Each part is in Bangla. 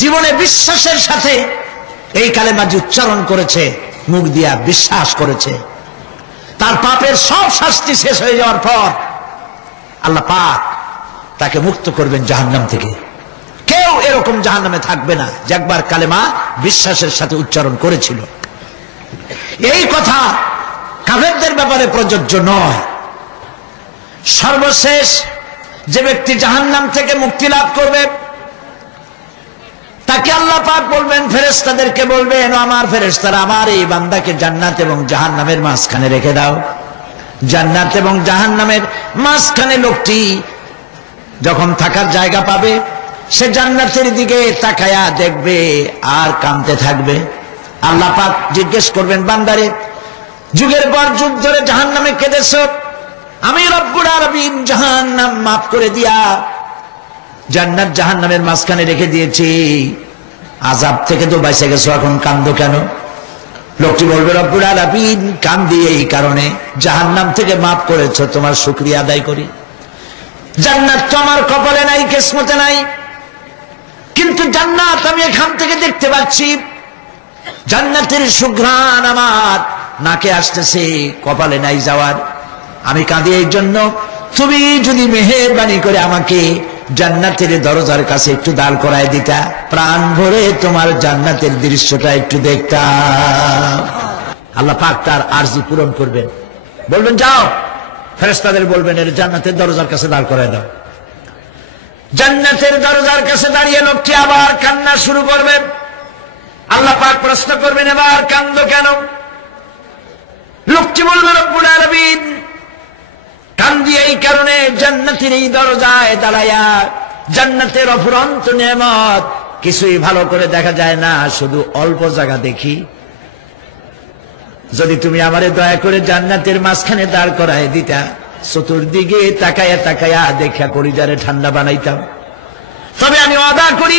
জীবনে বিশ্বাসের সাথে এই কালেমা উচ্চারণ করেছে, মুখ দিয়া বিশ্বাস করেছে, তার পাপের সব শাস্তি শেষ হয়ে যাওয়ার পর আল্লাহ পাক তাকে মুক্ত করবেন জাহান্নাম থেকে। কেউ এরকম জাহান্নামে থাকবে না যে একবার কালেমা বিশ্বাসের সাথে উচ্চারণ করেছিল। এই কথা কাফেরদের ব্যাপারে প্রযোজ্য নয়। সর্বশেষ যে ব্যক্তি জাহান্নাম থেকে মুক্তি লাভ করবে তাকে আল্লাহ পাক বলবেন, ফেরেশতাদেরকে বলবেন, আমার ফেরেশতারা আমার এই বান্দাকে জান্নাত এবং জাহান্নামের মাঝখানে রেখে দাও। জান্নাত এবং জাহান্নামের মাঝখানে লোকটি যখন থাকার জায়গা পাবে সে জান্নাতের দিকে তাকায়া দেখবে আর কাঁদতে থাকবে। আল্লাহ পাক জিজ্ঞেস করবেন, বান্দারে যুগের পর যুগ ধরে জাহান্নামে কেঁদেছ, আমি রব্বুল আলামিন জাহান্নাম মাফ করে দিয়া জান্নাত জাহান্নামের মাঝখানে রেখে দিয়েছি, আযাব থেকে তো বেঁচে গেছো, এখন কান্দো কেন? লোকটি বলবে, রব্বুল আলামিন কান্দি এই কারণে, জাহান্নাম থেকে মাফ করেছো, তোমার শুকরিয়া আদায় করি। জান্নাত তো আমার কপালে নাই, কিসমতে নাই, কিন্তু জান্নাত আমি এখান থেকে দেখতে পাচ্ছি, জান্নাতের সুঘ্রাণ আমার নাকে আসতেছে, কপালে নাই যাওয়ার। আমি কাঁদি এই জন্য, তুমি যদি মেহেরবানি করে আমাকে জান্নাতের দরজার কাছে একটু দাঁড় করায় দিতা, প্রাণ ভরে তোমার জান্নাতের দৃশ্যটা একটু দেখতাম। আল্লাহ পাক তার আরজি পূরণ করবেন, বলবেন যাও, ফেরেশতাদের বলবেন এর জান্নাতের দরজার কাছে দাঁড় করায় দাও। জান্নাতের দরজার কাছে দাঁড়িয়ে লোকটি আবার কান্না শুরু করবে। আল্লাহ পাক প্রশ্ন করবেন, এবার কান্দো কেন? লোকটি বলবে, রব্বুল আলামিন কান্দি এই কারণে, জান্নাতের এই দরজায় দাঁড়ায়া জান্নাতের অফুরন্ত নেয়ামত কিছুই ভালো করে দেখা যায় না, শুধু অল্প জায়গা দেখি। যদি তুমি আমারে দয়া করে জান্নাতের মাঝখানে দাঁড় করায় দিতা, চতুর্দিকে তাকায়া তাকায়া দেখা কলিজারে ঠান্ডা বানাইতাম। তবে আমি ওয়াদা করি,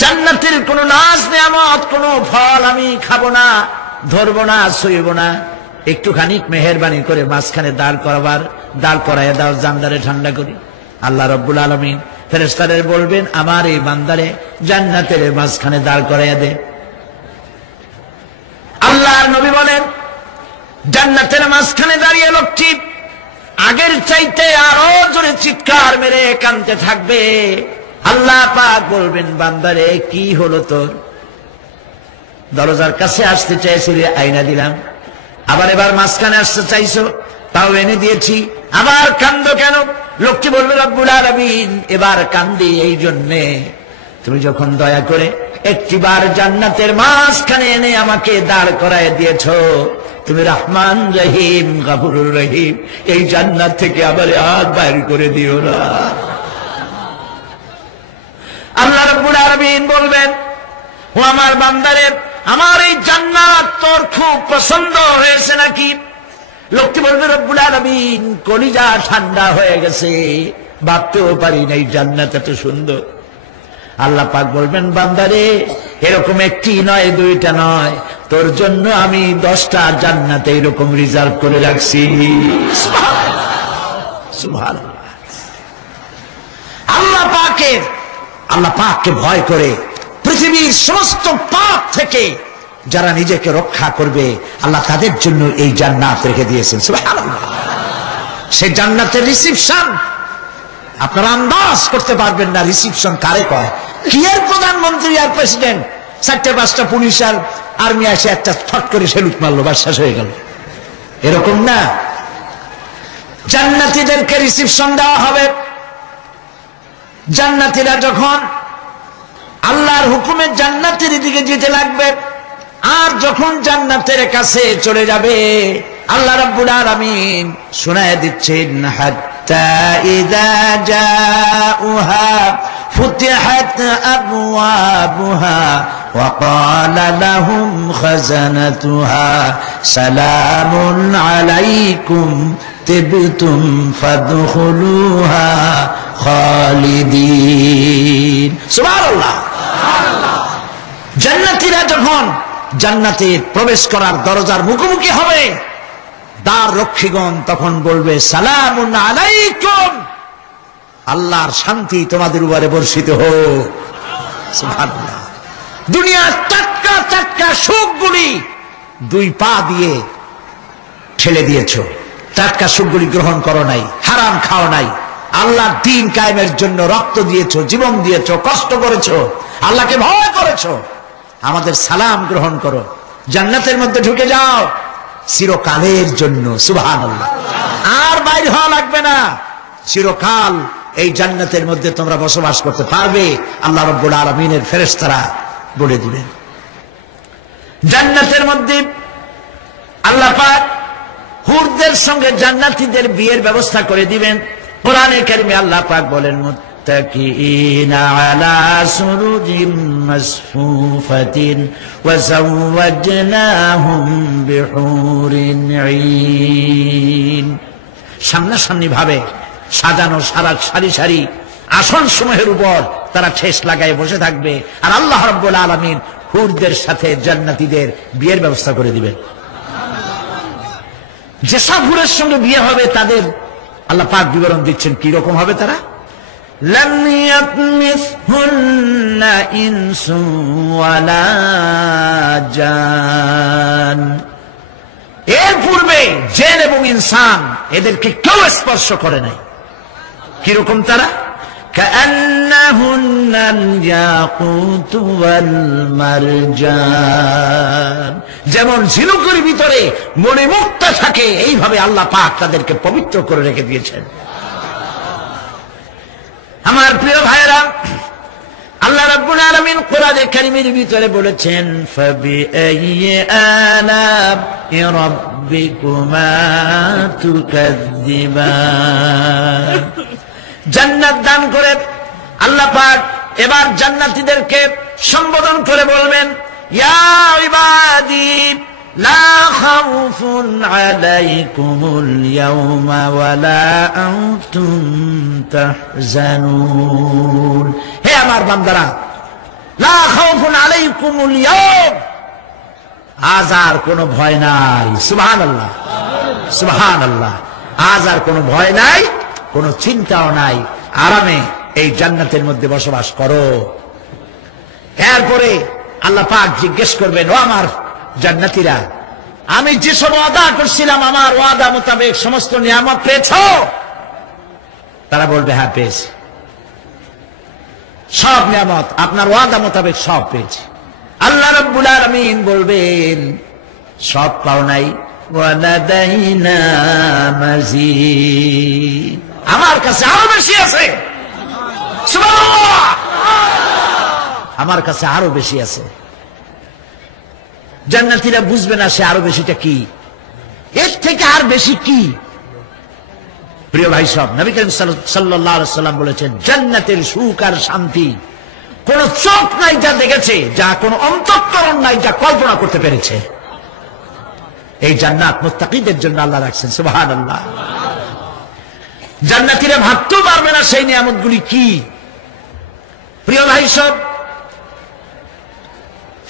জান্নাতের কোন নাজ নেয়ামত, কোন ফল আমি খাবো না, ধরবো না, ছুঁইব না। একটুখানি মেহেরবানি করে মাঝখানে দাঁড় করাইয়া দাও, জান্নারে ঠান্ডা করি। আল্লাহ রব্বুল আলামিন ফেরেশতাদের বলবেন, আমার এই বান্দারে জান্নাতের মাঝখানে দাঁড় করাইয়া দে। আল্লাহর নবী বলেন, জান্নাতের মাঝখানে দাঁড়িয়ে লোকটি আগের চাইতে আরো জোরে চিৎকার মেরে কাঁদতে থাকবে। আল্লাহ পাক বলবেন, বান্দারে কি হলো তোর? দরজার কাছে আসতে চাইছিলি, আইনা দিলাম। আবার এবার মাঝখানে আসতে চাইছো, তাও এনে দিয়েছি, আবার কান্দো কেন? লোকটি বলবে, রব্বুল আলামিন এবার কান্দি এই জন্যে, তুমি যখন দয়া করে একটিবার জান্নাতের মাঝখানে এনে আমাকে দাঁড় করায় দিয়েছো, তুমি রহমান রহিম গফুরুর রহিম, এই জান্নাত থেকে আবার আর বাইর করে দিও না। আল্লাহ রাব্বুল আলামিন বলবেন, ও আমার বান্দারে, আমার এই জান্নাত তোর খুব পছন্দ হয়েছে নাকি? লোকটি বলবে, রব্বুল আলামিন কলিজা ঠান্ডা হয়ে গেছে, ভাবতেও পারি না এই জান্নাত এত সুন্দর। আল্লাহ পাক বলবেন, বান্দারে এরকম একটি নয়, দুইটা নয়, তোর জন্য আমি 10টা জান্নাতে এরকম রিজার্ভ করে রাখছি। সুবহানাল্লাহ। আল্লাহ পাককে ভয় করে পৃথিবীর সমস্ত পাপ থেকে যারা নিজেকে রক্ষা করবে, আল্লাহ তাদের জন্য এই জান্নাত রেখে দিয়েছেন। সুবহানাল্লাহ। সেই জান্নাতের রিসিপশন আপনারা আন্দাজ করতে পারবেন না, রিসিপশন কারে কয়। কি এর প্রধানমন্ত্রী আর প্রেসিডেন্ট, 4-5টা পুলিশ আর আর্মি আসে একটা ফট করে সেলুট মারলো, বাস শেষ হয়ে গেল, এরকম না। জান্নাতীদেরকে রিসিপশন দেওয়া হবে। জান্নাতীরা যখন আল্লাহর হুকুমে জান্নাতের দিকে যেতে লাগবে, আর যখন জান্নাতের কাছে চলে যাবে, আল্লাহ রাব্বুল আলামিন শোনায় দিচ্ছেন, হাত্তা ইযা জাউহা ফুতিহাত আবওয়াবুহা ওয়া ক্বালা লাহুম খাজানাতুহা সালামুন আলাইকুম তিবতুম ফাদখুলুহা খালিদিন। সুবহানাল্লাহ। জান্নাতীরা যখন জান্নাতে প্রবেশ করার দরজার মুখোমুখি হবে, তার রক্ষীগণ তখন বলবে সালামুন আলাইকুম, আল্লাহর শান্তি তোমাদের উপরে বর্ষিত হোক। সুবহানাল্লাহ। দুনিয়ার টাটকা টাটকা সুখগুলি দুই পা দিয়ে ঠেলে দিয়েছো, টাটকা সুখগুলি গ্রহণ করো নাই, হারাম খাও নাই, আল্লাহর দ্বীন কায়েমের জন্য রক্ত দিয়েছো, জীবন দিয়েছো, কষ্ট করেছো, আল্লাহকে ভয় করেছো। আমাদের সালাম গ্রহণ করো, জান্নাতের মধ্যে ঢুকে যাও চিরকালের জন্য। সুবহানাল্লাহ। আর বাইরে হওয়া লাগবে না, চিরকাল এই জান্নাতের মধ্যে তোমরা বসবাস করতে পারবে, আল্লাহ রাব্বুল আলামিনের ফেরেশতারা বলে দিবেন। জান্নাতের মধ্যে আল্লাহ পাক হুরদের সঙ্গে জান্নাতীদের বিয়ের ব্যবস্থা করে দিবেন। কোরআনে কারিমে আল্লাহ পাক বলেন মুত্তাকিইনা আলা সুরুজিম মাসফুফাতিন ওয়া যাওয়াজনাহুম বিহুরিন ঈন। সামনাসামনি ভাবে সাজানো সারি সারি আসন সমূহের উপর তারা ঠেস লাগায় বসে থাকবে, আর আল্লাহ রাব্বুল আলামিন হুরদের সাথে জান্নাতীদের বিয়ের ব্যবস্থা করে দিবেন। যেসব হুরের সঙ্গে বিয়ে হবে তাদের আল্লাহ পাক বিবরণ দিচ্ছেন কি রকম হবে তারা। লাম ইয়াতমিসহুন্না ইনসু ওয়ালা জান। এর পূর্বে জিন এবং ইনসান এদেরকে কেউ স্পর্শ করে নাই। কিরকম তারা? কাআন্নাহুন্নাল ইয়াকুতু ওয়াল মারজান। যেমন ঝিনুকের ভিতরে মণিমুক্তা থাকে, এইভাবে আল্লাহ পাক তাদেরকে পবিত্র করে রেখে দিয়েছেন। আমার প্রিয় ভাইরা, আল্লাহ রাব্বুল আলামিন কোরআনে কারীমের ভিতরে বলেছেন ফাবিআইয়ি আলা'i রাব্বিকুমা তুকাযযিবান। জান্নাত দান করে আল্লাহ পাক এবার জান্নাতীদেরকে সম্বোধন করে বলবেন ইয়া ইবাদি লা খাউফুন আলাইকুমুল ইয়াওমা ওয়ালা আনতুম তাহজানুন। হে আমার বান্দারা, লা খাউফুন আলাইকুমুল ইয়াওম, আজ আর কোনো ভয় নাই। সুবহানাল্লাহ, সুবহানাল্লাহ। আজ আর কোনো ভয় নাই, কোনো চিন্তাও নাই, আরামে এই জান্নাতের মধ্যে বসবাস করো। এরপরে আল্লাহ পাক জিজ্ঞেস করবেন, ও আমার জান্নাতীরা, আমি যেসব ওয়াদা করছিলাম আমার ওয়াদা মোতাবেক সমস্ত নিয়ামত পেয়েছো? তারা বলবে হ্যাঁ পেয়েছি, সব নিয়ামত আপনার ওয়াদা মোতাবেক সব পেয়েছি। আল্লাহ রাব্বুল আলামিন বলবেন সব পাও নাই, ওয়ালাদাইনা মাজিদ, আমার কাছে আরো বেশি আছে। সুবহানাল্লাহ, আমার কাছে আরো বেশি আছে। জান্নাতীরা বুঝবে না সে আরো বেশিটা কি, এর থেকে আর বেশি কি। প্রিয় ভাই সব, নবী করিম সাল্লাল্লাহু আলাইহি সাল্লাম বলেছেন জান্নাতের সুখ আর শান্তি কোন চোখ নাই যা দেখেছে, যা কোন অন্তঃকরণ নাই যা কল্পনা করতে পেরেছে। এই জান্নাত মুত্তাকিদের জন্য আল্লাহ রাখছেন। সুবহানাল্লাহ। জান্নাতীরা ভাবতেও পারবে না সেই নিয়ামতগুলি কি। প্রিয় ভাই সব,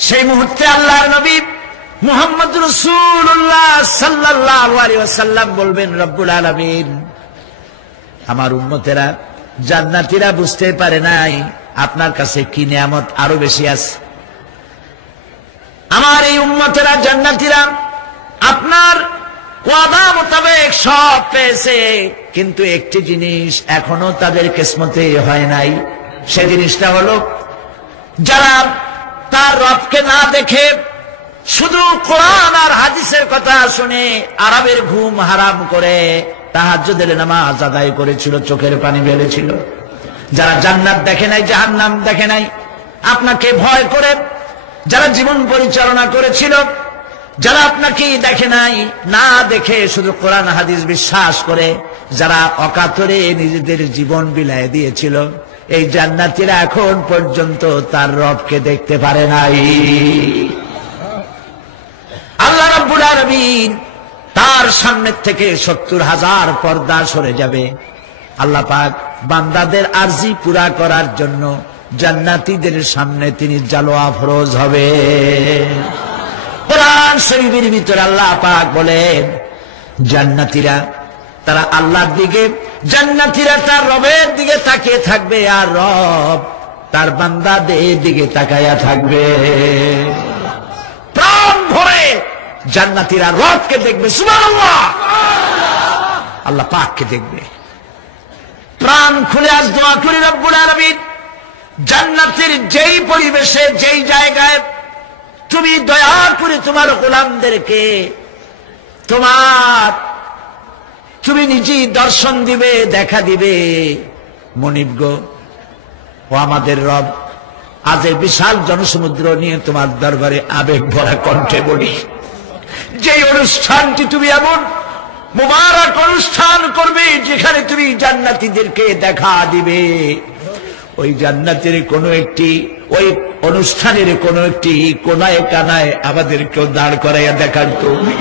সেই মুহূর্তে আল্লাহর নবী মুহাম্মদ রাসূলুল্লাহ সাল্লাল্লাহু আলাইহি ওয়াসাল্লাম বলবেন রব্বুল আলামিন, আমার উম্মতেরা জান্নাতীরা বুঝতে পারে নাই আপনার কাছে কি নিয়ামত আরো বেশি আছে। আমার এই উম্মতেরা জান্নাতীরা আপনার ওয়াদা মোতাবেক সব পেয়েছে, কিন্তু একটি জিনিস এখনো তাদের কিসমতে হয় নাই। সে জিনিসটা হলো যারা তার রবকে না দেখে শুধু কোরআন আর হাদিসের কথা শুনে আরামের ঘুম হারাম করে তাহাজ্জুদের নামাজ আদায় করেছিল, চোখের পানি ফেলেছিল, যারা জান্নাত দেখে নাই, জাহান্নাম দেখে নাই, আপনাকে ভয় করে যারা জীবন পরিচালনা করেছিল, যারা আপনাকে দেখে নাই, না দেখে শুধু কোরআন হাদিস বিশ্বাস করে যারা অকাতরে নিজেদের জীবন বিলায় দিয়েছিল, এই জান্নাতীরা এখন পর্যন্ত তার রবকে দেখতে পারে নাই। আল্লাহ রাব্বুল আলামিন তার সামনে থেকে ৭০,০০০ পর্দা সরে যাবে। আল্লাহ পাক বান্দাদের আরজি পুরা করার জন্য জান্নাতীদের সামনে তিনি জালোয়া ফরজ হবে। কোরআন শরীফের ভিতরে আল্লাহ পাক বলেন জান্নাতীরা তারা আল্লাহর দিকে, জান্নাতীরা তার রবের দিকে তাকিয়ে থাকবে, আর রব তার বান্দাদের দিকে তাকায়া থাকবে। প্রাণ ভরে জান্নাতীরা রবকে দেখবে, সুবহানাল্লাহ, আল্লাহ পাককে দেখবে। প্রাণ খুলে আজ দোয়া করি রব্বুল আলামিন, জান্নাতের যেই পরিবেশে যেই জায়গায় তুমি দয়া করে তোমার গোলামদেরকে তুমি নিজেই দর্শন দিবে, দেখা দিবে। মনিব গো, ও আমাদের রব, আজ এই বিশাল জনসমুদ্র নিয়ে তোমার দরবারে আবেগ ভরা কণ্ঠে বলি, যে অনুষ্ঠানটি তুমি এমন মুবারক অনুষ্ঠান করবে যেখানে তুমি জান্নাতীদেরকে দেখা দিবে, ওই জান্নাতের কোনো একটি, ওই অনুষ্ঠানের কোনো একটি কোনায় কানায় আমাদেরকেও দাঁড় করাইয়া দেখার তৌফিক।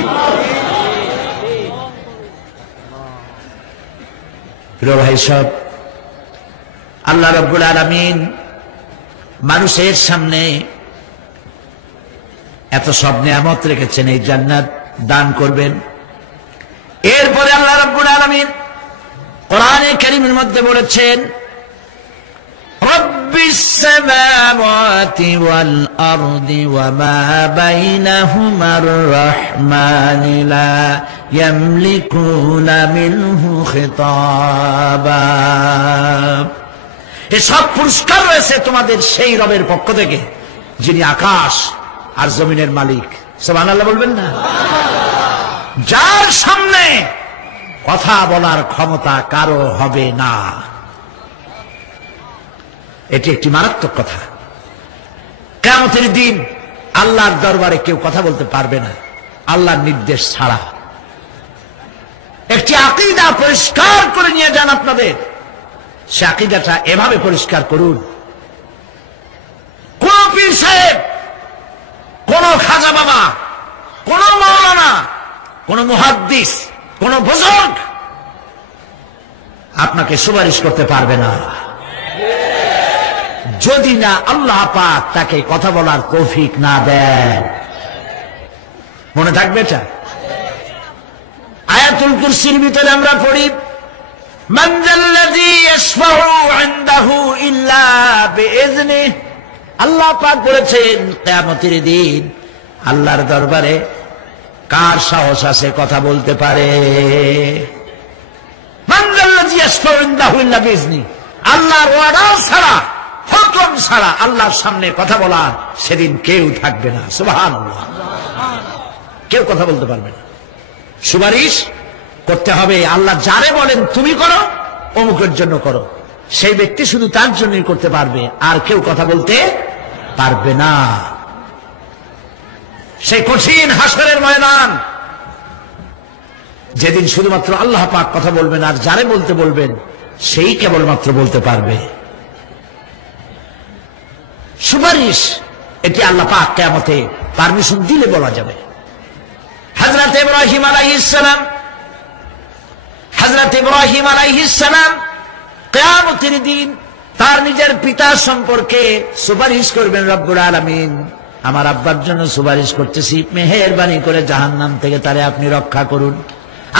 প্রিয় ভাই সব, আল্লাহ রাব্বুল আলামিন মানুষের সামনে এত সব নিয়ামত রেখেছেন, এই জান্নাত দান করবেন। এরপরে আল্লাহ রাব্বুল আলামিন কোরআনে কারীমের মধ্যে বলেছেন, রব্বিস সামাওয়াতি ওয়াল আরদি ওয়া মা বাইনাহুমার রাহমানি লা ইয়ামলিকুনা মিনহু খিতাবা। এসব পুরস্কার রয়েছে তোমাদের সেই রবের পক্ষ থেকে যিনি আকাশ আর জমিনের মালিক। সুবহানাল্লাহ বলবেন না? যার সামনে কথা বলার ক্ষমতা কারো হবে না। এটি একটি মারাত্মক কথা। কিয়ামতের দিন আল্লাহর দরবারে কেউ কথা বলতে পারবে না আল্লাহর নির্দেশ ছাড়া। একটি আকীদা পরিষ্কার করে নিয়ে যান আপনাদের, সে আকীদাটা এভাবে পরিষ্কার করুন, কোন পীর সাহেব, কোন খাজা বাবা, কোন মাওলানা, কোন মুহাদ্দিস, কোন বুজুর্গ আপনাকে সুপারিশ করতে পারবে না যদি না আল্লাহ পাক তাকে কথা বলার তৌফিক না দেন। মনে থাকবে এটা? আয়াতুল কুরসির ভিতরে আমরা পড়ি, মান যাল্লাযী ইয়াশফাউ ইনদাহু ইল্লা বিইজনিহি। আল্লাহ পাক বলেছেন কিয়ামতের দিন আল্লাহর দরবারে কার সাহস আছে কথা বলতে পারে? মান যাল্লাযী ইয়াশফাউ ইনদাহু ইল্লা বিইজনিহি। আল্লাহর অর্ডার ছাড়া, হুকুম ছাড়া আল্লাহর সামনে কথা বলার সেদিন কেউ থাকবে না। সুবহানাল্লাহ, কেউ কথা বলতে পারবে না। সুপারিশ করতে হবে আল্লাহ যারে বলেন তুমি করো, অমুকের জন্য করো, সেই ব্যক্তি শুধু তার জন্যই করতে পারবে, আর কেউ কথা বলতে পারবে না। সেই কঠিন হাসরের ময়দান, যেদিন শুধুমাত্র আল্লাহ পাক কথা বলবেন, আর যারে বলতে বলবেন সেই কেবলমাত্র বলতে পারবে। সুপারিশ এটি আল্লাহ পাক কিয়ামতে পারমিশন দিলে বলা যাবে। হযরত ইব্রাহিম আলাইহিস সালাম কিয়ামতের দিন তার নিজের পিতা সম্পর্কে সুপারিশ করবেন, রব্বুল আলামিন আমার আব্বার জন্য সুপারিশ করতেছি, মেহেরবানি করে জাহান্নাম থেকে তারে আপনি রক্ষা করুন।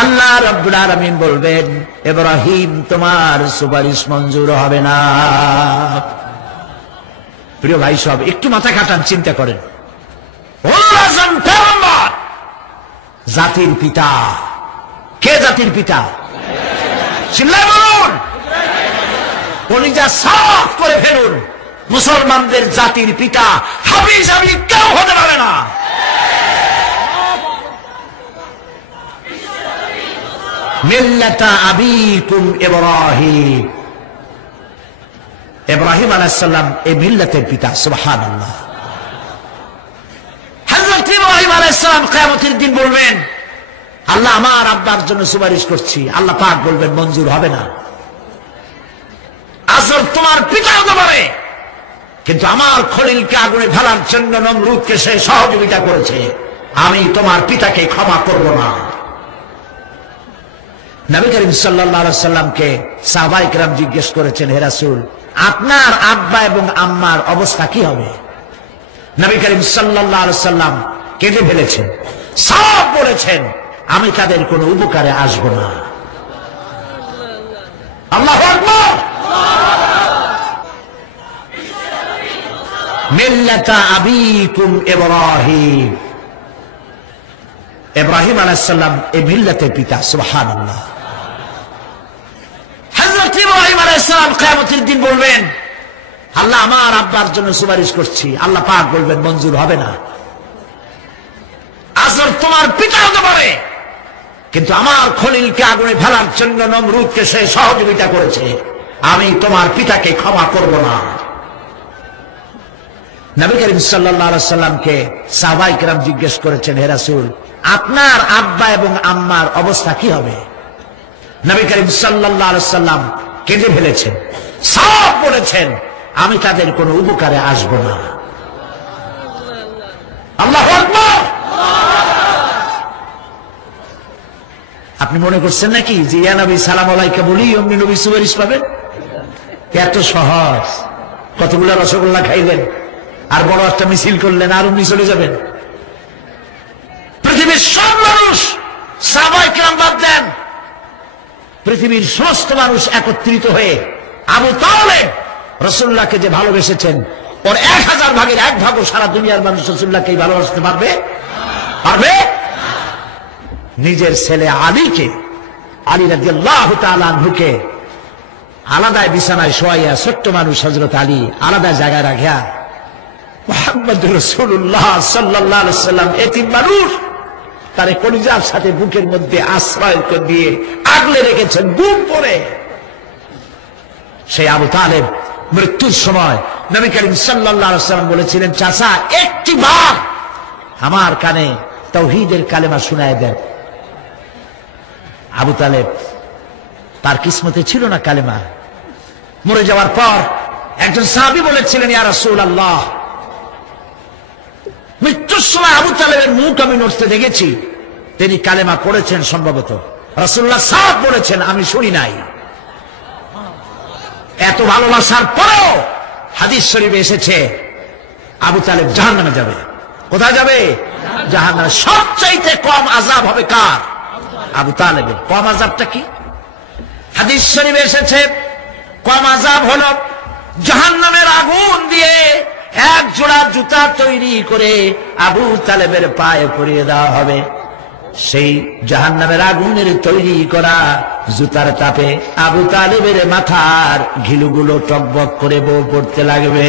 আল্লাহ রব্বুল আলামিন বলবেন, ইব্রাহিম তোমার সুপারিশ মঞ্জুর হবে না। প্রিয় ভাই সব, একটু মাথা খাটান, চিন্তা করেন। জাতির পিতা কে? জাতির পিতা চিল্লায় বলুন, কলিজা সাফ করে ফেলুন। মুসলমানদের জাতির পিতা হাফিজ আমি কেউ হতে পারে না। মিল্লাতা আবিকুম ইব্রাহিম। ইব্রাহিম আলাইহিস সালাম এই মিল্লাতের পিতা। সুবহানাল্লাহ। হযরত ইব্রাহিম আলাইহিস সালাম কিয়ামতের দিন বলবেন, আল্লাহ আমার আব্বার জন্য সুপারিশ করছি। আল্লাহ পাক বলবেন মঞ্জুর হবে না। আসল তোমার পিতা হতে পারে, কিন্তু আমার খলিলকে আগুনে ফেলার জন্য নমরুদকে সে সহযোগিতা করেছে, আমি তোমার পিতাকে ক্ষমা করব না। নবী করিম সাল্লাল্লাহু আলাইহি সাল্লামকে সাহাবায়ে কেরাম জিজ্ঞেস করেছেন, হে রাসূল আপনার আব্বা এবং আম্মার অবস্থা কি হবে? নবী করিম সাল্লাল্লাহু আলাইহি সাল্লাম কেঁদে ফেলেছেন, সব বলেছেন আমি তাদের কোনো উপকারে আসব না। আল্লাহু আকবার। মিল্লাতা আবিকুম ইব্রাহিম, ইব্রাহিম আলাইহিস সালাম এই মিল্লাতের পিতা। সুবহানাল্লাহ। হযরত ইব্রাহিম আলাইহিস সালাম কিয়ামতের দিন বলবেন, আল্লাহ আমার আব্বার জন্য সুপারিশ করছি। আল্লাহ পাক বলবেন মঞ্জুর হবে না। আজর তোমার পিতা হতে পারে, কিন্তু আমার খলিলকে আগুনে ফেলার জন্য নমরুদকে সে সহযোগিতা করেছে, আমি তোমার পিতাকে ক্ষমা করব না। নবী করিম সাল্লাল্লাহু আলাইহি সাল্লামকে সাহাবায়ে কেরাম জিজ্ঞেস করেছেন, হে রাসূল, আপনার আব্বা এবং আম্মার অবস্থা কি হবে? নবী করিম সাল্লাল্লাহু আলাইহি সাল্লাম কেঁদে ফেলেছেন, সব বলেছেন, আমি তাদের কোনো উপকারে আসব না। আল্লাহু আকবার। আপনি মনে করছেন নাকি যে ইয়া নবী সালাম আলাইকা বলি অমনি নবী সুপারিশ পাবেন? এত সহজ। কতগুলো রসগোল্লা খাইলেন আর বড় একটা মিছিল করলেন আর অমনি চলে যাবেন? পৃথিবীর সব মানুষ, সাহাবায়ে কেরাম বাদ দেন, পৃথিবীর সমস্ত মানুষ একত্রিত হয়ে আবু তালেব রাসূলুল্লাহকে যে ভালোবেসেছেন, ওর 1000 ভাগের 1 ভাগও সারা দুনিয়ার মানুষ রাসূলুল্লাহকে ভালোবাসতে পারবে? পারবে? নিজের ছেলে আলীকে, আলী রাদিয়াল্লাহু তাআলা আনহুকে আলাদা বিছানায় শোয়াইয়া, ছোট্ট মানুষ হযরত আলী আলাদা জায়গায় রাখিয়া মুহাম্মদুর রাসূলুল্লাহ সাল্লাল্লাহু আলাইহি ওয়াসাল্লাম এতিম মানুষ তার কলিজার সাথে বুকের মধ্যে আশ্রয় দিয়ে আগলে রেখেছেন বুক পরে। সেই আবু তালেব মৃত্যুর সময় নবী করিম সাল্লাল্লাহু আলাইহি ওয়াসাল্লাম বলেছিলেন, চাচা একটি বার আমার কানে তাওহীদের কালেমা শোনায় দেন। আবু তালেব তার কিসমতে ছিল না কালেমা। মরে যাওয়ার পর একজন সাহাবী বলেছিলেন, ইয়া রাসূলুল্লাহ, মৃত্যুর সময় আবু তালেবের মুখ আমি নড়তে দেখেছি, তিনি কালেমা পড়েছেন সম্ভবত। রাসূলুল্লাহ সাহেব বলেছেন, আমি শুনি নাই। এত ভালোবাসার পরেও হাদিস শরীফে এসেছে আবু তালেব জাহান্নামে যাবে। কোথায় যাবে? জাহান্নামে। সবচাইতে কম আযাব হবে কার? আবু তালেবের। কম আযাবটা কি? হাদিস শরীফে এসেছে কম আযাব হলো জাহান্নামের আগুন দিয়ে এক জোড়া জুতা তৈরি করে আবু তালেবের পায়ে পরিয়ে দেওয়া হবে। সেই জাহান্নামের আগুনের তৈরি করা জুতার তাপে আবু তালেবের মাথার ঘিলুগুলো টকবক করে বউ পড়তে লাগবে।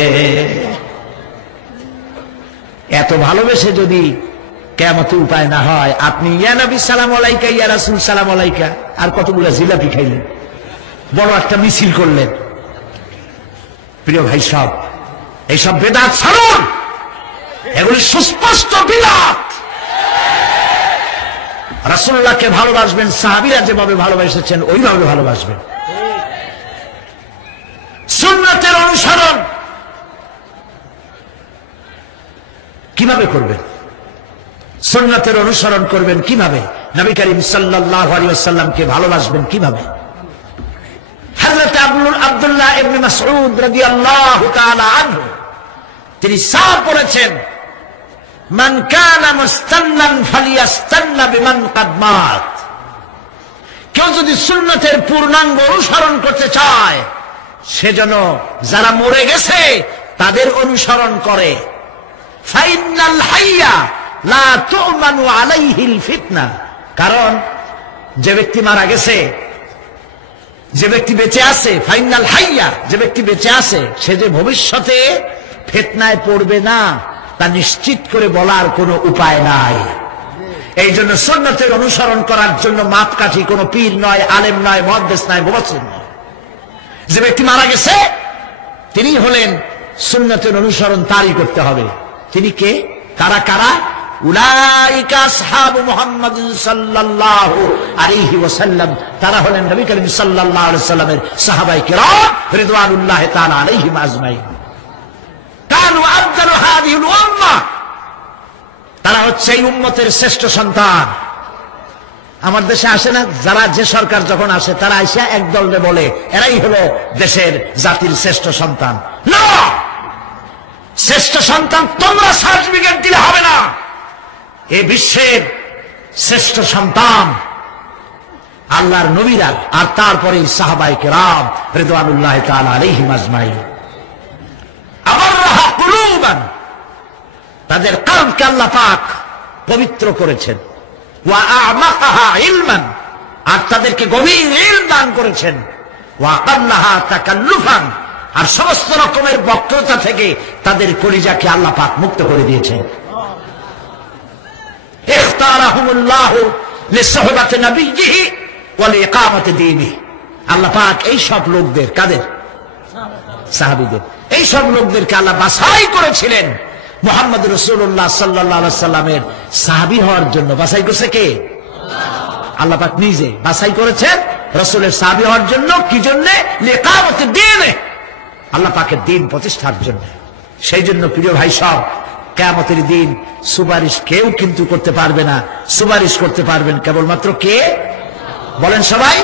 এত ভালোবেসে যদি কিয়ামতে উপায় না হয়, আপনি ইয়া নবী সালাম আলাইকা, ইয়া রাসূল সালাম আলাইকা আর কতগুলো জিলাপি খাইলেন, বড় একটা মিছিল করলেন। প্রিয় ভাই সব, এইসব বেদাত ছাড়ুন, এগুলি সুস্পষ্ট বিদআত। রাসূলুল্লাহকে ভালোবাসবেন, সাহাবীরা যেভাবে ভালোবেসেছেন ওইভাবে ভালোবাসবেন। সুন্নাতের অনুসরণ কিভাবে করবেন? সুন্নাতের অনুসরণ করবেন কিভাবে? নবী করিম সাল্লাল্লাহু আলাইহি ওয়াসাল্লামকে ভালোবাসবেন কিভাবে? হযরত আব্দুল্লাহ ইবনে মাসউদ রাদিয়াল্লাহু তাআলা আনহু তিনি সাফ বলেছেন, মান কানা মুস্তান্নান ফালিয়াস্তান্না বিমান কাদ মাত। কেউ যদি সুন্নতের পূর্ণাঙ্গ অনুসরণ করতে চায়, সেজন্য যারা মরে গেছে তাদের অনুসরণ করে। ফাইনাল হাইয়া লা তু'মানু আলাইহিল ফিতনা। কারণ যে ব্যক্তি মারা গেছে, যে ব্যক্তি বেঁচে আছে, ফাইনাল হাইয়া, যে ব্যক্তি বেঁচে আছে, সে যে ভবিষ্যতে ফিতনায় পড়বে না তা নিশ্চিত করে বলার কোনো উপায় নাই। এই জন্য সুন্নতের অনুসরণ করার জন্য মাপকাঠি কোনো পীর নয়, আলেম নয়, মুহাদ্দিস নয়, মুফাসসির নয়। যে ব্যক্তি মারা গেছে তিনি হলেন সুন্নতের অনুসরণ তারই করতে হবে। তিনি কে? কারা কারা? উলাইকা আসহাবু মুহাম্মদ সাল্লাল্লাহু আলাইহি ওয়াসাল্লাম। তারা হলেন নবী করিম সাল্লাল্লাহু আলাইহি ওয়াসাল্লামের সাহাবায়ে কিরাম রিদওয়ানুল্লাহি তাআলা আলাইহিম আজমাইন। কানু আফদালু হাদিহিল উম্মাহ। তারা হচ্ছে এই উম্মতের শ্রেষ্ঠ সন্তান। আমার দেশে আসে না যারা, যে সরকার যখন আসে তারা এসে একদলে বলে এরাই হলো দেশের জাতির শ্রেষ্ঠ সন্তান। না, শ্রেষ্ঠ সন্তান তোমরা সার্টিফিকেট দিলে হবে না। এই বিশ্বের শ্রেষ্ঠ সন্তান আল্লাহর নবীরা, আর তারপরে সাহাবায়ে কেরাম রিদওয়ানুল্লাহি তাআলা আলাইহিম আজমাইন। আবাররাহা কুলুবান, তাদের কলবকে আল্লাহ পাক পবিত্র করেছেন। ওয়া আমাকাহা ইলমান, আর তাদেরকে গভীর ইলম দান করেছেন। ওয়া আকাল্লাহা তাকাল্লুফান, আর সমস্ত রকমের বক্রতা থেকে তাদের কলিজাকে আল্লাহ পাক মুক্ত করে দিয়েছেন। ইখতারাহুমুল্লাহু লিসহবাতি নবিয়্যিহি ওয়া লিইকামাতি দীনিহি, আল্লাহ পাক এই সব লোকদের, কাদের? সাহাবীদের, এই সব লোকদেরকে আল্লাহ বাছাই করেছিলেন মুহাম্মদ রাসূলুল্লাহ সাল্লাল্লাহু আলাইহি সাল্লামের সাহাবী হওয়ার জন্য। বাছাই করছে কে? আল্লাহ পাক নিজে বাছাই করেছেন রাসূলের সাহাবী হওয়ার জন্য। কি জন্য? লিইকামাতি দীনিহি, আল্লাহ পাকের দিন প্রতিষ্ঠার জন্য। সেই জন্য প্রিয় ভাই সব, কিয়ামতের দিন সুপারিশ কেউ কিন্তু করতে পারবে না। সুপারিশ করতে পারবেন কেবলমাত্র কে? বলেন সবাই।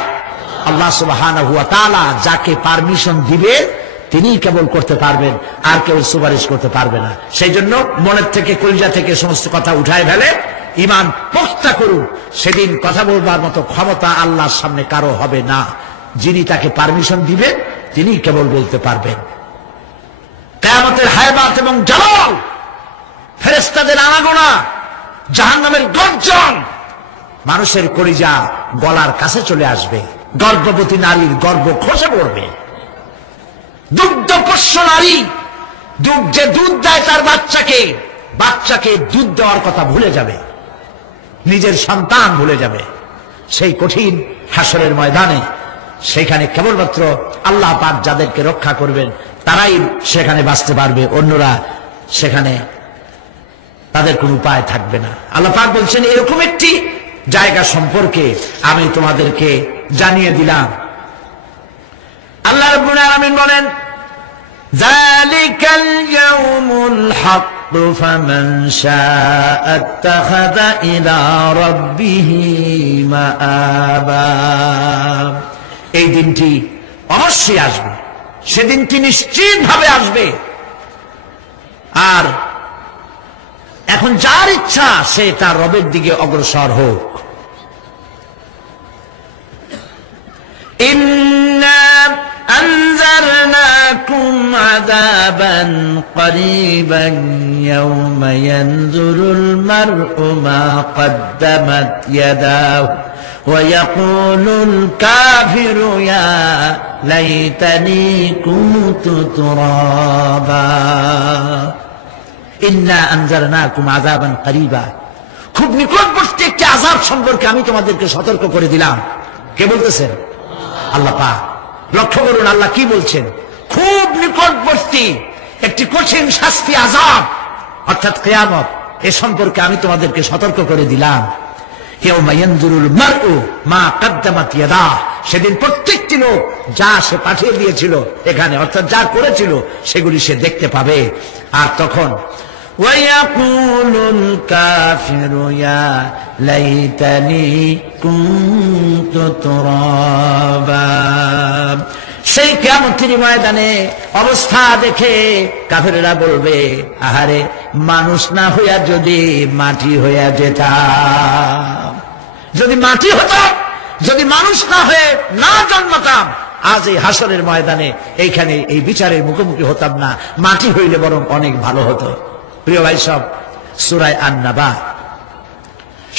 আল্লাহ সুবহানাহু ওয়া তাআলা যাকে পারমিশন দিবে তিনি কেবল করতে পারবেন, আর কেউ সুপারিশ করতে পারবে না। সেই জন্য মনের থেকে, কলিজা থেকে সমস্ত কথা উঠায় ফেলে ঈমান পোক্তা করুন। সেদিন কথা বলবার মতো ক্ষমতা আল্লাহর সামনে কারো হবে না। যিনি তাকে পারমিশন দিবেন তিনি কেবল বলতে পারবেন। কিয়ামতের হায়বাত এবং জালাল, ফেরেশতাদের আনাগোনা, জাহান্নামের গর্জন, মানুষের কলিজা গলার কাছে চলে আসবে। গর্ভবতী নারীর গর্ভ খসে পড়বে। দুগ্ধপোষ্য নারী, যে দুধ দেয় তার বাচ্চাকে দুধ দেওয়ার কথা ভুলে যাবে, নিজের সন্তান ভুলে যাবে। সেই কঠিন হাসরের ময়দানে, সেখানে কেবলমাত্র আল্লাহ পাক যাদেরকে রক্ষা করবেন তারাই সেখানে বাঁচতে পারবে, অন্যরা সেখানে তাদের কোনো উপায় থাকবে না। আল্লাহ পাক বলছেন এরকম একটি জায়গা সম্পর্কে আমি তোমাদেরকে জানিয়ে দিলাম। আল্লাহ রাব্বুল আলামিন বলেন, যালিকাল ইয়াউমুল হক ফামান শাআ ইত্তাখাযা ইলা রাব্বিহি মাআবা। এই দিনটি অবশ্যই আসবে, সেদিনটি নিশ্চিতভাবে আসবে। আর এখন যার ইচ্ছা সে তার রবের দিকে অগ্রসর হোক। ইন্না আনজারনাকুম আযাবান করিবান ইয়াওমা ইয়ানজুরুল মার'উ মা কদ্দামাত ইয়াদাহু ওয়া ইয়াকুলুল কাফিরু ইয়া লাইতানি কুনতু তুরাবা। ইন্না আনজারনাকুম আযাবান করিবা, খুব নিকটবর্তী একটি আযাব সম্পর্কে আমি তোমাদেরকে সতর্ক করে দিলাম। কে বলতেছেন? আল্লাহ পাক। লক্ষ্য করুন আল্লাহ কি বলছেন। খুব নিকটবর্তী একটি কঠিন শাস্তি, আযাব, অর্থাৎ কিয়ামত, এ সম্পর্কে আমি তোমাদেরকে সতর্ক করে দিলাম। ইয়াউমা ইয়ানজুরুল মার'উ মা কদ্দামাত ইয়াদাহু, সেদিন প্রত্যেকটি লোক যা সে পাঠিয়ে দিয়েছিল এখানে, অর্থাৎ যা করেছিল সেগুলি সে দেখতে পাবে। আর তখন ওয়ায়াকুলুল কাফিরু ইয়া লাইতানি কুনতু তুরাবা। সেই কিয়ামতের ময়দানে অবস্থা দেখে কাফেররা বলবে, আহারে মানুষ না হইয়া যদি মাটি হইয়া যেতাম, যদি মাটি হতাম, যদি মানুষ না হয়ে না জন্মাতাম, আজ এই হাসরের ময়দানে এইখানে এই বিচারের মুখোমুখি হতাম না, মাটি হইলে বরং অনেক ভালো হতো। প্রিয় ভাই সব, সূরা আন-নাবা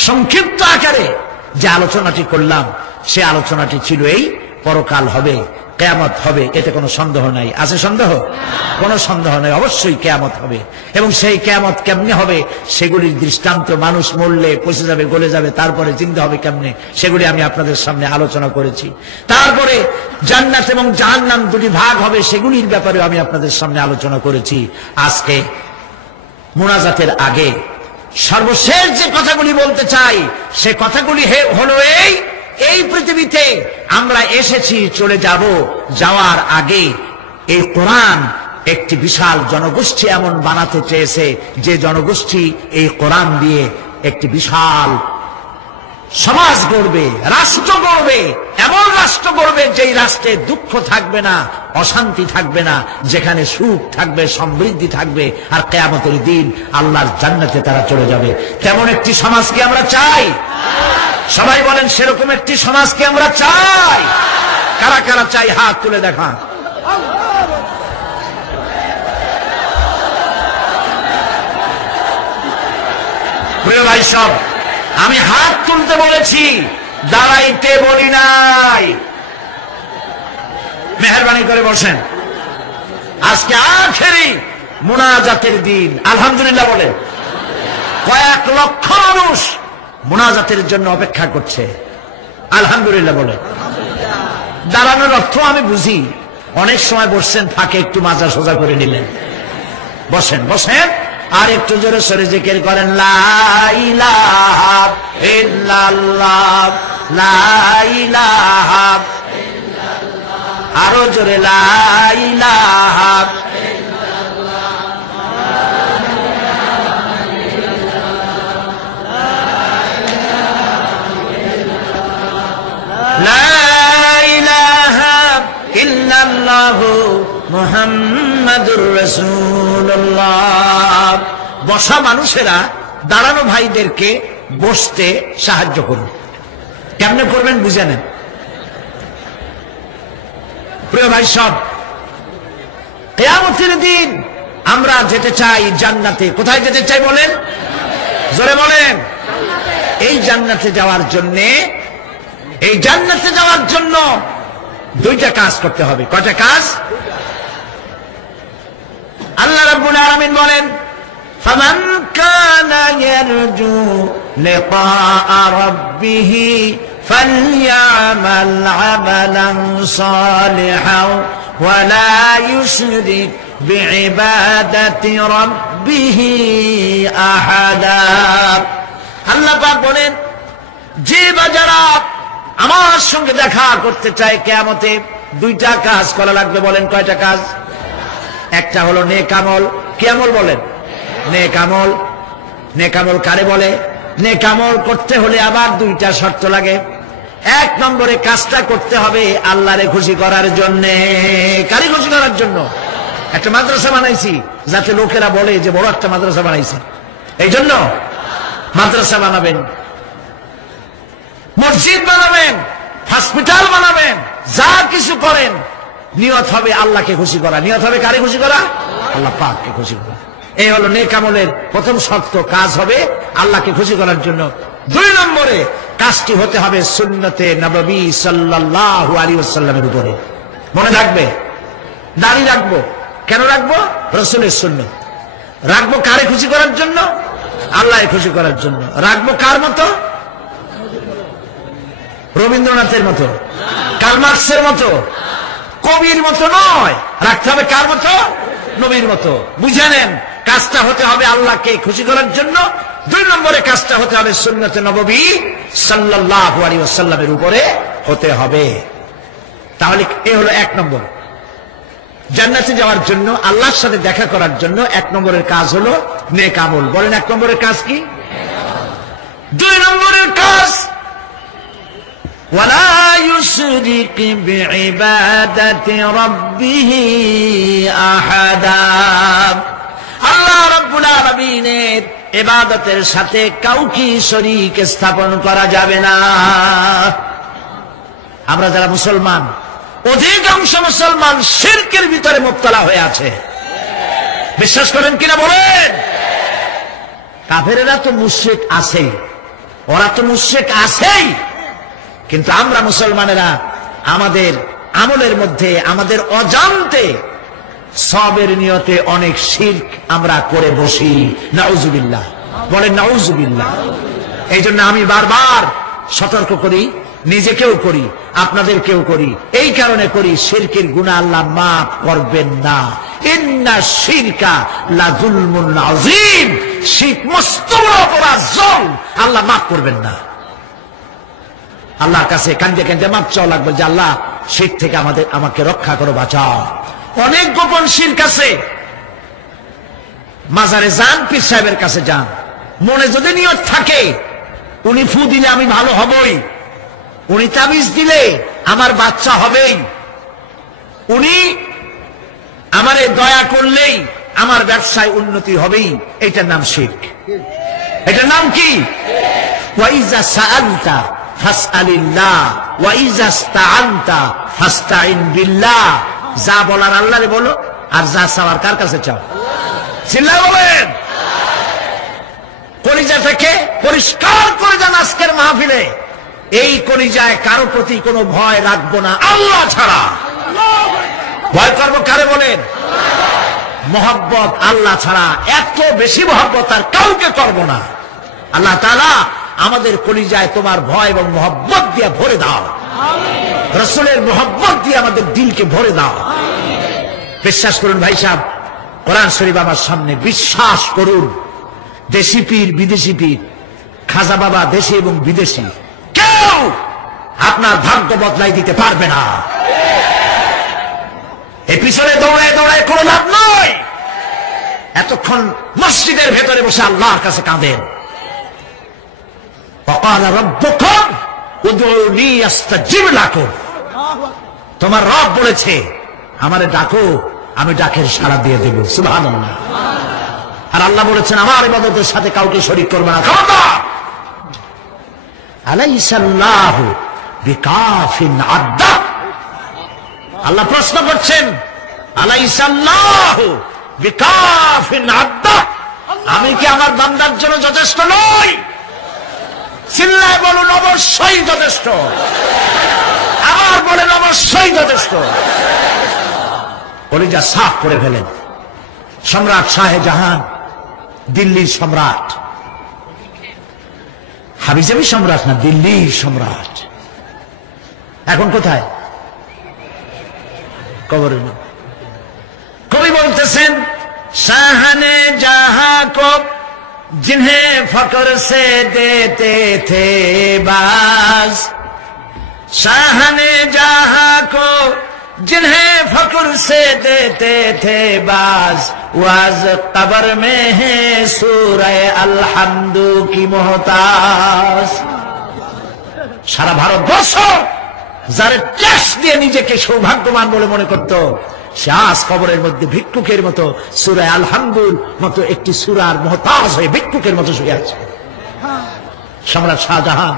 সংক্ষিপ্ত আকারে যে আলোচনাটি করলাম, সে আলোচনাটি ছিল এই পরকাল হবে, কিয়ামত হবে, এতে কোনো সন্দেহ নাই। আছে সন্দেহ? কোনো সন্দেহ নাই, অবশ্যই কিয়ামত হবে। এবং সেই কিয়ামত কেমনে হবে সেগুলির দৃষ্টান্ত, মানুষ মরলে পচে যাবে, গলে যাবে, তারপরে চিন্তা হবে কেমনে, সেগুলি আমি আপনাদের সামনে আলোচনা করেছি। তারপরে জান্নাত এবং জাহান্নাম দুটি ভাগ হবে, সেগুলির ব্যাপারে আমি আপনাদের সামনে আলোচনা করেছি। আজকে মুনাজাতের আগে সর্বশেষ যে কথাগুলি বলতে চাই, সে কথাগুলি হলো এই পৃথিবীতে আমরা এসেছি, চলে যাব, যাওয়ার আগে এই কোরআন একটি বিশাল জনগোষ্ঠী এমন বানাতে চেয়েছে যে জনগোষ্ঠী এই কোরআন দিয়ে একটি বিশাল সমাজ গড়বে, রাষ্ট্র গড়বে, এমন রাষ্ট্র গড়বে যেই রাষ্ট্রে দুঃখ থাকবে না, অশান্তি থাকবে না, যেখানে সুখ থাকবে, সমৃদ্ধি থাকবে, আর কিয়ামতের দিন আল্লাহর জান্নাতে তারা চলে যাবে। তেমন একটি সমাজকে আমরা চাই। সবাই বলেন সেরকম একটি সমাজকে আমরা চাই। কারা কারা চাই হাত তুলে দেখান। প্রিয় ভাই সব, আমি হাত তুলতে বলেছি, দাঁড়াইতে বলি নাই। মেহেরবানি করে বসেন। আজকে আখেরি মুনাজাতের দিন। আলহামদুলিল্লাহ বলে কয়েক লক্ষ মানুষ মুনাজাতের জন্য অপেক্ষা করছে। আলহামদুলিল্লাহ বলে। দাঁড়ানোর অর্থ আমি বুঝি। অনেক সময় বসছেন, ফাঁকে একটু মাজা সোজা করে নিলেন। বসেন বসেন, আর একটু জোরে সরে জিকির করেন, লা ইলাহা ইল্লাল্লাহ, লা ইলাহা ইল্লাল্লাহ। আরো জোরে, লা ইলাহা ইল্লাল্লাহ। লা ইলাহা ইল্লাল্লাহ মুহাম্মাদুর রাসূলুল্লাহ। বসা মানুষেরা দাঁড়ানো ভাইদেরকে বসতে সাহায্য করুন। কেমনে করবেন বুঝে নেন। প্রিয় ভাই সব, কিয়ামতের দিন আমরা যেতে চাই জান্নাতে। কোথায় যেতে চাই বলেন? জোরে বলেন। এই জান্নাতে যাওয়ার জন্য, এই জান্নাতে যাওয়ার জন্য দুইটা কাজ করতে হবে। কয়টা কাজ? আল্লাহ রাব্বুল আলামিন বলেন, ফামান কানা ইয়ারজু লিকাআ রাব্বিহি ফালইআমাল আমালান সালিহান ওয়া লা ইউশরিক বিইবাদাতি রাব্বিহি আহাদা। আল্লাহ পাক বলেন, যে বাজারা আমার সঙ্গে দেখা করতে চায় কিয়ামতে, দুইটা কাজ করা লাগবে। বলেন কয়টা কাজ? একটা হলো নেক আমল। কি আমল বলেন? নেক আমল। নেক আমল কারে বলে? নেক আমল করতে হলে আবার দুইটা শর্ত লাগে। এক নম্বরে কাজটা করতে হবে আল্লাহরে খুশি করার জন্য। কারে খুশি করার জন্য? একটা মাদ্রাসা বানাইছি যাতে লোকেরা বলে যে বড় একটা মাদ্রাসা বানাইছে, এই জন্য মাদ্রাসা বানাবেন, মসজিদ বানাবেন, হসপিটাল বানাবেন, যা কিছু করেন নিয়ত হবে আল্লাহকে খুশি করা। নিয়ত হবে কারে খুশি করা? আল্লাহ পাককে খুশি করা। এই হলো নেক আমলের প্রথম শর্ত। কাজ হবে আল্লাহকে খুশি করার জন্য। দুই নম্বরে কাজটি হতে হবে সুন্নতে নববী সাল্লাল্লাহু আলাইহি ওয়াসাল্লামের উপরে। মনে রাখবে, দাড়ি রাখবো। কেন রাখবো? রাসূলের সুন্নাত। রাখবো কারে খুশি করার জন্য? আল্লাহকে খুশি করার জন্য। রাখবো কার মতো? রবীন্দ্রনাথের মতো, কার্ল মার্কসের মতো, কবির মতো নয়। রাখতে হবে কার মতো? নবীর মতো। বুঝে নেন, কাজটা হতে হবে আল্লাহকে খুশি করার জন্য। দুই নম্বরে কাজটা হতে হবে সুন্নতে নববী সাল্লাল্লাহু আলাইহি ওয়াসাল্লামের উপরে হতে হবে। তাহলে এই হলো এক নম্বর। জান্নাতে যাওয়ার জন্য, আল্লাহর সাথে দেখা করার জন্য এক নম্বরের কাজ হলো নেক আমল। বলেন এক নম্বরের কাজ কি? দুই নম্বরের কাজ ওয়ালা ইউশরিক বিইবাদাতি রাব্বিহি আহাদা। আল্লাহ রাব্বুল আলামিনের ইবাদতের সাথে কাউকে শরীক স্থাপন করা যাবে না। আমরা যারা মুসলমান, অধিকাংশ মুসলমান শিরকের ভিতরে মুবতলা হয়ে আছে। বিশ্বাস করেন কিনা বলেন? কাফেরেরা তো মুশরিক আছেই, ওরা তো মুশরিক আছেই, কিন্তু আমরা মুসলমানেরা আমাদের আমলের মধ্যে, আমাদের অজান্তে সবের নিয়তে অনেক শিরক আমরা করে বসি। নাউজুবিল্লাহ। বলেন নাউজুবিল্লাহ। এই জন্য আমি বারবার সতর্ক করি, নিজেকেও করি, আপনাদেরকেও করি। এই কারণে করি, শিরকের গুনাহ আল্লাহ মাফ করবেন না। ইন্না শিরকা লাযুলমুন আযীম। শিরক মস্ত বড় অপরাধ, জুলম, আল্লাহ মাফ করবেন না। আল্লাহর কাছে কান্দে কান্দে মাপ চাওয়া লাগবে যে আল্লাহ শিরক থেকে আমাকে রক্ষা করো, বাঁচাও। অনেক গোপন শিরক আছে। মাজারে যান, পীর সাহেবের কাছে যান, মনে যদি নিয়ত থাকে উনি ফু দিলে আমি ভালো হবই, উনি তাবিজ দিলে আমার বাচ্চা হবেই, উনি আমারে দয়া করলেই আমার ব্যবসায় উন্নতি হবেই। এটার নাম শিরক। এটার নাম কি? ওয়াইজা সাআলতা ফাসআলিল্লাহ ওয়াইজা ইসতাআনতা ফাসতাইন বিল্লাহ। যা বলার আল্লাহরে বলো, আর যা চাওয়ার কার কাছে চাও? চিল্লায় বলেন। কলিজাটাকে পরিষ্কার করে যান আজকের মাহফিলে। এই কলিজায় কারো প্রতি কোনো ভয় রাখবো না আল্লাহ ছাড়া। ভয় করবো কারে বলেন? মহব্বত আল্লাহ ছাড়া, এত বেশি মহব্বত আর কাউকে করবো না। আল্লাহ তাআলা আমাদের কলিজায় তোমার ভয় এবং মহব্বত দিয়ে ভরে দাও, রাসূলের মহব্বত দিয়ে আমাদের দিলকে ভরে দাও। বিশ্বাস করুন ভাই সাহেব, কোরআন শরীফ আমার সামনে, বিশ্বাস করুন, দেশি পীর বিদেশি পীর, খাজা বাবা দেশি এবং বিদেশি, কেউ আপনার ভাগ্য বদলাই দিতে পারবে না। এই পিছনে দৌড়ায় দৌড়ায় কোনো লাভ নয়। এতক্ষণ মসজিদের ভেতরে বসে আল্লাহর কাছে কাঁদেন। ওয়াকালা রাব্বুকুম উদউনি আস্তাজিব লাকুম। তোমার রব বলেছে আমারে ডাকো, আমি ডাকের সাড়া দিয়ে দেব। সুবহানাল্লাহ। আর আল্লাহ বলেছেন আমার ইবাদতের সাথে কাউকে শরীক করবে না। খবরদার। আলাইসাল্লাহু বিকাফিন আব্দা। আল্লাহ প্রশ্ন করছেন, আলাইসাল্লাহু বিকাফিন আব্দা, আমি কি আমার বান্দার জন্য যথেষ্ট নই? চিল্লায় বলুন অবশ্যই যথেষ্ট। আবার বলেন অবশ্যই যথেষ্ট। কলিজা সাফ করে ফেলেন। সম্রাট শাহজাহান, দিল্লির সম্রাট, হাবিজাবি সম্রাট না, দিল্লির সম্রাট। এখন কোথায়? কবরে। কবি বলতেছেন, শাহনে জাহাं को जिन्हें फकर से देते थे बाज, शाहने जहां को जिन्हें फकर से देते थे बाज, वाज कब्र में है सूरह अलहम्दु की मोहताज। সারা ভারতবর্ষ যারা ট্যাক্স দিয়ে নিজেকে সৌভাগ্যবান বলে মনে করত, সে আজ কবরের মধ্যে ভিক্ষুকের মতো সূরা আল-হামদুর মতো একটি সূরার মুহতাজ হয়ে ভিক্ষুকের মতো শুয়ে আছে। সম্রাট শাহজাহান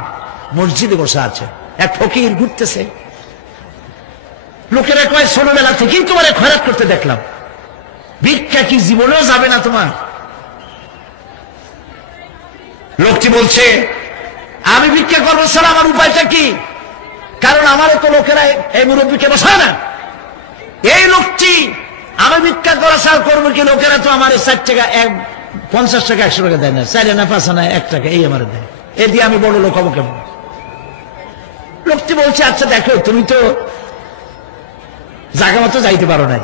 মসজিদে বসে আছে, এক ফকির ঘুরতেছে। লোকেরা কয় ছোটবেলা থেকেই তোমার খয়রাত করতে দেখলাম, ভিক্ষা কি জীবনেও যাবে না তোমার? লোকটি বলছে, আমি ভিক্ষা করবো স্যার, আমার উপায়টা কি? কারণ আমারও তো লোকেরা এই মুরব্বীকে বসায় না। এই লোকটি আমি ভিক্ষা করা স্যার করবো কি? লোকেরা তো আমার 60 টাকা 50 টাকা 100 টাকা দেয় না, 4 আনা 5 আনা 1 টাকা এই আমার দেয়, এ দিয়ে আমি বড় লোক হবো কেমন? লোকটি বলছে, আচ্ছা দেখো, তুমি তো জায়গা মতো যাইতে পারো নাই,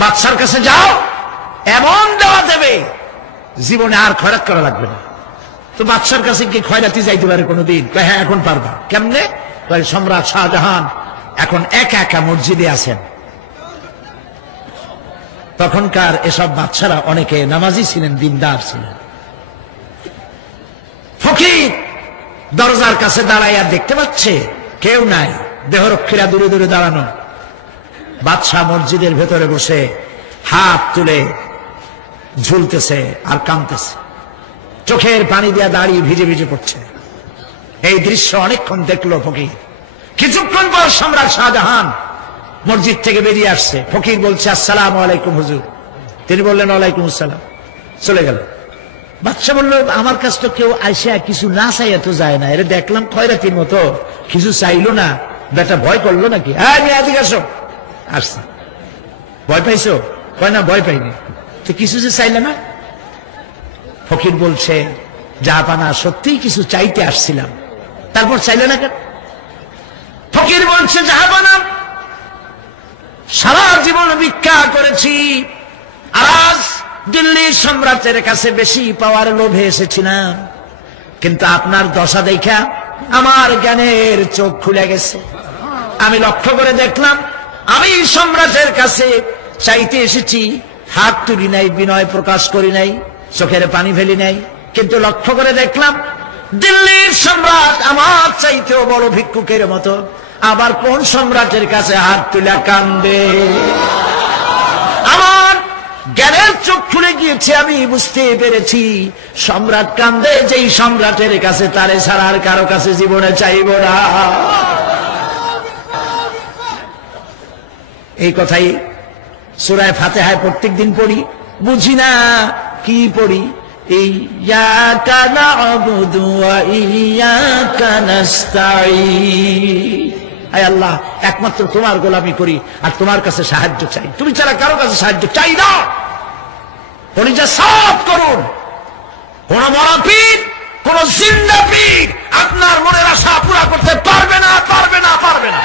বাদশার কাছে যাও, এমন দেওয়া দেবে জীবনে আর খয়রাত করা লাগবে না। তো বাদশার কাছে কি খয়রাতি যাইতে পারে কোনোদিন? হ্যাঁ এখন পারবা। কেমনে? সম্রাট শাহজাহান এখন একা একা মসজিদে আছেন। তখনকার এসব বাচ্চারা অনেকে নামাজি ছিলেন, দিনদার ছিলেন। ফকির দরজার কাছে দাঁড়াইয়া দেখতে পাচ্ছে কেউ নাই, দেহরক্ষীরা দূরে দূরে দাঁড়ানো। বাদশাহ মসজিদের ভেতরে বসে হাত তুলে ঝুলতেছে আর কাঁদতেছে, চোখের পানি দিয়া দাঁড়িয়ে ভিজে ভিজে পড়ছে। এই দৃশ্য অনেকক্ষণ দেখলো ফকির। কিছুক্ষণ পর সম্রাট শাহজাহান মসজিদ থেকে বেরিয়ে আসছে। ফকির বলছে, আসসালামু আলাইকুম হুজুর। তিনি বললেন, ওয়ালাইকুম আসসালাম। চলে গেল। বাদশা বলল, আমার কাছে তো কেউ আইসা কিছু না চাইয়া তো যায় না, এর দেখলাম খয়রাতির মতো কিছু চাইলো না, বেটা ভয় করলো নাকি? হ্যাঁ এদিকে আসো। আসছে। ভয় পাইছো? কয় না ভয় পাইনি। তো কিছু যে চাইলে না? ফকির বলছে, জাহাপানা সত্যিই কিছু চাইতে আসছিলাম, তারপর চাইলে না কেন? ফকির বলছে, জাহাপানা সারা জীবন ভিক্ষা করেছি, আজ দিল্লির সম্রাটের কাছে বেশি পাওয়ার লোভে এসেছিলাম, কিন্তু আপনার দশা দেখা আমার জ্ঞানের চোখ খুলে গেছে। আমি লক্ষ্য করে দেখলাম, আমি সম্রাটের কাছে চাইতে এসেছি, হাত তুলি নাই, বিনয় প্রকাশ করি নাই, চোখের পানি ফেলি নাই, কিন্তু লক্ষ্য করে দেখলাম দিল্লির সম্রাট আমার চাইতেও বড় ভিক্ষুকের মতো, আবার কোন সম্রাটের কাছে হাত তুলে কান্দে? আমার জ্ঞানের চোখ খুলে গিয়েছে, আমি বুঝতে পেরেছি সম্রাট কান্দে যেই সম্রাটের কাছে, তারে ছাড়া আর কারো কাছে জীবনে চাইব না। এই কথাই সূরা ফাতিহায় প্রত্যেকদিন পড়ি, বুঝি না কি পড়ি? ইয়্যাকা না'বুদু ওয়া ইয়্যাকা নাস্তাঈন। আয় আল্লাহ, একমাত্র তোমার গোলামি করি আর তোমার কাছে সাহায্য চাই, তুমি ছাড়া কারো কাছে সাহায্য চাই না। কলিজা সাফ করুন। কোন মরা পীর, কোন জিন্দা পীর আপনার মনের আশা পুরা করতে পারবে না, পারবে না, পারবে না।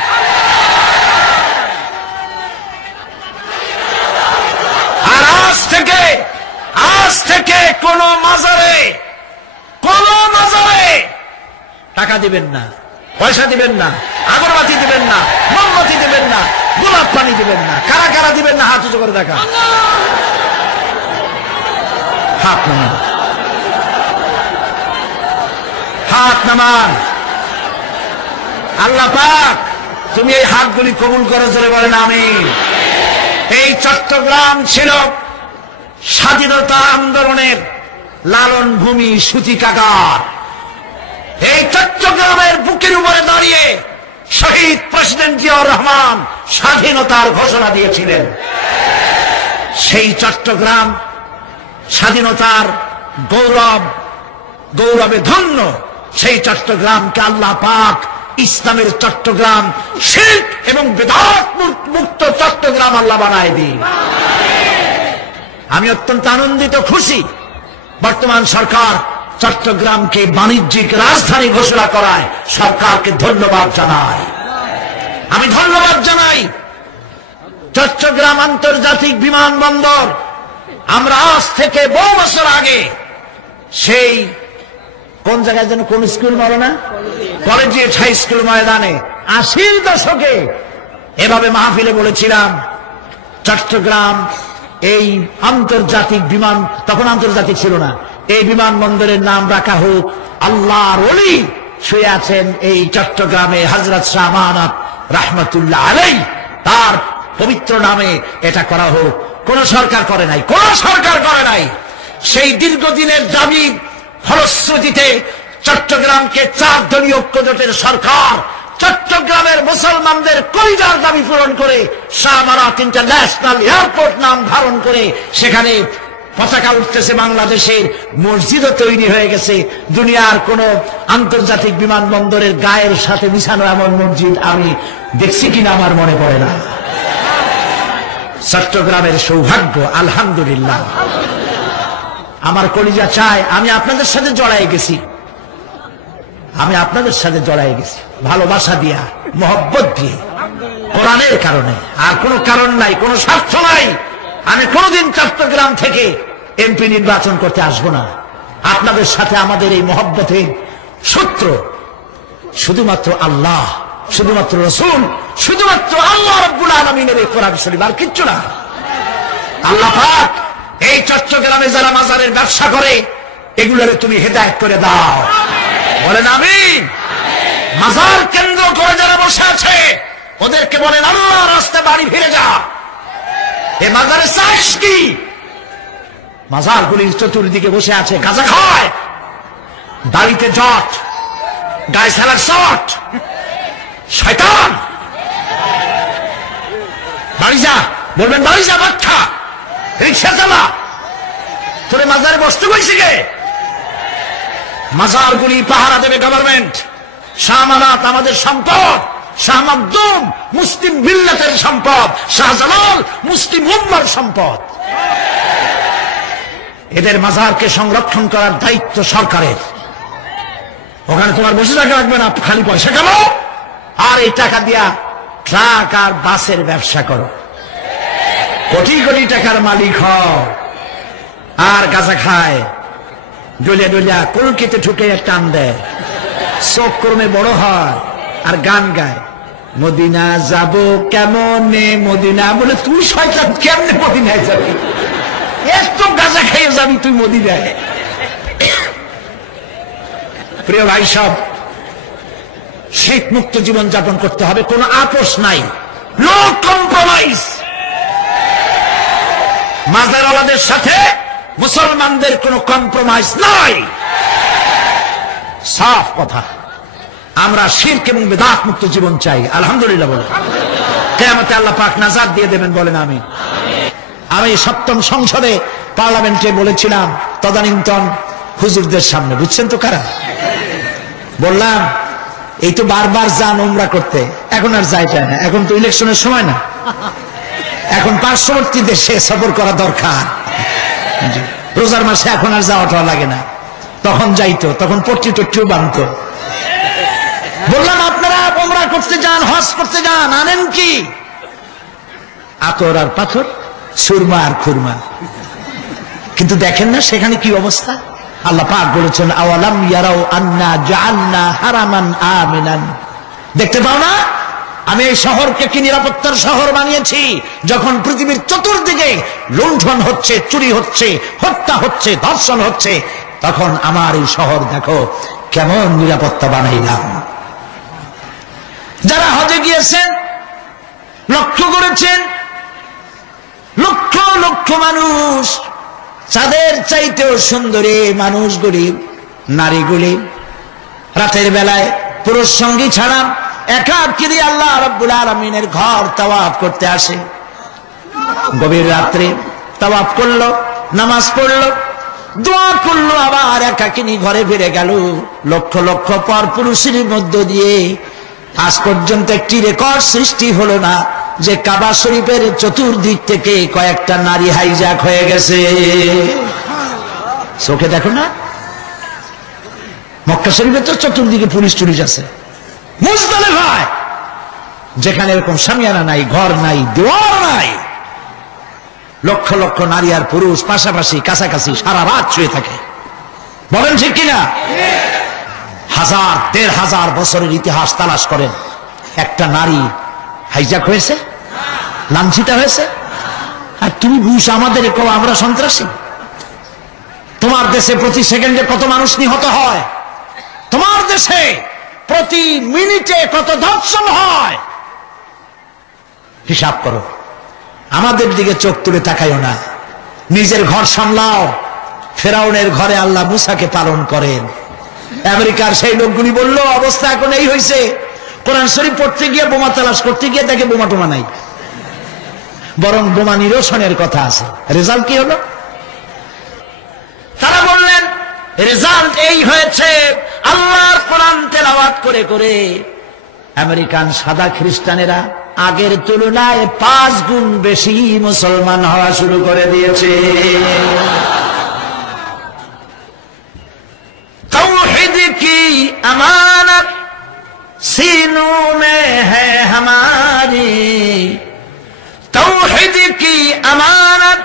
আর আজ থেকে কোন মাজারে টাকা দিবেন না, পয়সা দিবেন না, আগরবাতি দিবেন না, মোমবাতি দিবেন না, গোলাপ পানি দিবেন না। কারা কারা দিবেন না হাত উঁচু করে দেখা। হাত নামান, হাত নামান। আল্লাহ পাক তুমি এই হাতগুলি কবুল করে চলে বলেন আমিন। এই চট্টগ্রাম ছিল স্বাধীনতা আন্দোলনের লালন ভূমি, সূতিকাগার। এই চট্টগ্রামের বুকের উপরে দাঁড়িয়ে শহীদ প্রেসিডেন্ট জিয়াউর রহমান স্বাধীনতার ঘোষণা দিয়েছিলেন। সেই চট্টগ্রাম স্বাধীনতার গৌরবে ধন্য। সেই চট্টগ্রামকে আল্লাহ পাক ইসলামের চট্টগ্রাম, শিরক এবং বিদআত মুক্ত চট্টগ্রাম আল্লাহ বানায় দিন। আমি অত্যন্ত আনন্দিত, খুশি বর্তমান সরকার চট্টগ্রামকে বাণিজ্যিক রাজধানী ঘোষণা করায় সরকারকে ধন্যবাদ জানাই। আমি ধন্যবাদ জানাই চট্টগ্রাম আন্তর্জাতিক বিমানবন্দর। আমরা আজ থেকে বহু বছর আগে সেই কোন জায়গায় যেন কোন স্কুল বলো না, কলেজিয়েট হাই স্কুল ময়দানে 80-র দশকে এভাবে মাহফিলে বলেছিলাম চট্টগ্রাম এই আন্তর্জাতিক বিমান, তখন আন্তর্জাতিক ছিল না, এই বিমানবন্দরের নাম রাখা হোক আল্লাহর ওলি শুয়ে আছেন এই চট্টগ্রামে হযরত শাহ আমানত রাহমাতুল্লাহ আলাইহি, তার পবিত্র নামে এটা করা হোক। কোন সরকার করে নাই, কোন সরকার করে নাই। সেই দীর্ঘদিনের দাবি ফলশ্রুতিতে চট্টগ্রামকে 4 দলীয় ঐক্যজোটের সরকার চট্টগ্রামের মুসলমানদের কলিজার দাবি পূরণ করে শাহ আমানত ইন্টারন্যাশনাল এয়ারপোর্ট নাম ধারণ করে সেখানে পতাকা উঠতেছে বাংলাদেশের, মসজিদও তৈরি হয়ে গেছে। দুনিয়ার কোন আন্তর্জাতিক বিমানবন্দরের গায়ের সাথে মিশানো এমন মসজিদ আমি দেখছি কিনা আমার মনে পড়ে না। চট্টগ্রামের সৌভাগ্য, আলহামদুলিল্লাহ। আমার কলিজা চায় আমি আপনাদের সাথে জড়াই গেছি, আমি আপনাদের সাথে জড়াই গেছি ভালোবাসা দিয়া, মহব্বত দিয়ে, কোরআনের কারণে। আর কোনো কারণ নাই, কোনো স্বার্থ নাই। আমি কোনদিন চট্টগ্রাম থেকে এমপি নির্বাচন করতে আসবো না। আপনাদের সাথে আমাদের এই মহব্বতের সূত্র শুধুমাত্র আল্লাহ, শুধুমাত্র রাসূল, শুধুমাত্র আল্লাহ রাব্বুল আলামিনের এই কোরআন শরীফ, আর কিচ্ছু না। আল্লাহ পাক এই চট্টগ্রামে যারা মাজারের ব্যবসা করে এগুলোরে তুমি হেদায়েত করে দাও, বলেন আমিন। মাজার কেন্দ্র করে যারা বসে আছে ওদেরকে বলেন আল্লাহর রাস্তায় বাড়ি ফিরে যা। এ মাজারে চাষ কি? মাজারগুলির চতুর্দিকে বসে আছে, গাঁজা খায়, দাড়িতে জট, গায়ে সালার শট, শয়তান। বাড়ি যা, বলবেন বাড়ি যা, বাচ্চা রিক্সা চালা, তোরে মাজারে বসতে কইছে কে? মাজারগুলি পাহারা দেবে গভর্নমেন্ট। শাহ আমানত আমাদের সম্পদ, শাহ মাকদুম মুসলিম মিল্লাতের সম্পদ, শাহজালাল মুসলিম উম্মার সম্পদ। এদের মাজারকে সংরক্ষণ করার দায়িত্ব সরকারের। ওখানে তোমার বসে থাকা লাগবে না, খালি পয়সা কামাও আর এই টাকা দিয়া ট্রাক আর বাসের ব্যবসা করো, কোটি কোটি টাকার মালিক হও। আর গাঁজা খায়, ডলিয়া ডলিয়া কলকিতে ঠুকে টান দেয়, চোখ কর্মে বড় হয় আর গান গায়, মদিনা যাব কেমনে মদিনা। বলে তুই শয়তান, কেমনে মদিনায় যাবি? এত গাঁজা খাইয়ে যাবি তুই মদিনায়? প্রিয় ভাই সব, শিরক মুক্ত জীবন যাপন করতে হবে, কোনো আপোষ নাই, নো কম্প্রোমাইজ। মাজারওয়ালাদের সাথে মুসলমানদের কোনো কম্প্রোমাইজ নাই, সাফ কথা। আমরা শিরক এবং বিদআত মুক্ত জীবন চাই, আলহামদুলিল্লাহ বলে। কিয়ামতে আল্লাহ পাক নাজাত দিয়ে দেবেন, বলেন আমিন। আমি সপ্তম সংসদে পার্লামেন্টে বলেছিলাম তদানীন্তন হুজুরদের সামনে, বুঝছেন তো কারা, বললাম এই তো বারবার যান উমরা করতে, এখন আর যাইতে না, এখন তো ইলেকশনের সময় না, এখন পার্শ্ববর্তী দেশে সফর করা দরকার, রোজার মাসে এখন আর যাওয়াটা লাগে না, তখন যাইতো, তখন পট্টি টট্টিও বানতো। বললাম আপনারা উমরা করতে যান, হজ করতে যান, আনেন কি আতর আর পাথর, সুরমা আর খুরমা, কিন্তু দেখেন না সেখানে কি অবস্থা। আল্লাহ পাক বলেছেন আওয়ালাম ইয়ারাও আন্না জাআলনা হারামান আমিনান, দেখতে পাও না আমি এই শহরকে কি নিরাপত্তার শহর বানিয়েছি। যখন পৃথিবীর চতুর্দিকে লুণ্ঠন হচ্ছে, চুরি হচ্ছে, হত্যা হচ্ছে, ধর্ষণ হচ্ছে, তখন আমার এই শহর দেখো কেমন নিরাপত্তা বানাইলাম। যারা হজে গিয়েছেন লক্ষ্য করেছেন, লক্ষ লক্ষ মানুষ, চাঁদের চাইতেও সুন্দরী মানুষগুলি, নারীগুলি রাতের বেলায় পুরুষ সঙ্গী ছাড়া একাকিনী আল্লাহ রাব্বুল আলামিনের ঘর তাওয়াফ করতে আসে। গভীর রাত্রে তাওয়াফ করলো, নামাজ পড়লো, দোয়া করলো, আবার একাকিনী ঘরে ফিরে গেল। লক্ষ লক্ষ পর পুরুষের মধ্য দিয়ে আজ পর্যন্ত একটি রেকর্ড সৃষ্টি হলো না যে কাবা শরীফের চতুর্দিক থেকে কয়েকটা নারী হাইজ্যাক হয়ে গেছে। চোখে দেখো না, মক্কা শরীফের তো চতুর্দিকে পুলিশ টুলিশ আছে, মুজদালিফায় যেখানে এরকম শামিয়ানা নাই, ঘর নাই, দেওয়াল নাই, লক্ষ লক্ষ নারী আর পুরুষ পাশাপাশি কাছাকাছি সারা রাত শুয়ে থাকে, বলেন ঠিক কিনা? 1000-1500 বছরের ইতিহাস তালাশ করেন, একটা নারী হাইজ্যাক হয়েছে, লাঞ্ছিত হয়েছে, আর তুমি বুঝ আমাদের কও আমরা সন্ত্রাসী। তোমার দেশে প্রতি সেকেন্ডে কত মানুষ নিহত হয়, তোমার দেশে প্রতি মিনিটে কত ধর্ষণ হয়, হিসাব করো। আমাদের দিকে চোখ তুলে তাকাইও না, নিজের ঘর সামলাও। ফেরাউনের ঘরে আল্লাহ মুসাকে পালন করেন। আমেরিকার সেই লোকগুলি বলল অবস্থা এখন এই হয়েছে, কোরআন শরীফ পড়তে গিয়ে বোমা তালাশ করতে গিয়ে দেখে বোমা টোমা নাই, বরং বোমা নিরসনের কথা আছে। রেজাল্ট কি হলো? তারা বললেন রেজাল্ট এই হয়েছে, আল্লাহর কোরআন তেলাওয়াত করে করে আমেরিকান সাদা খ্রিস্টানেরা আগের তুলনায় 5 গুণ বেশি মুসলমান হওয়া শুরু করে দিয়েছে। तौहीद की अमानत सीनों में है हमारी, तौहीद की अमानत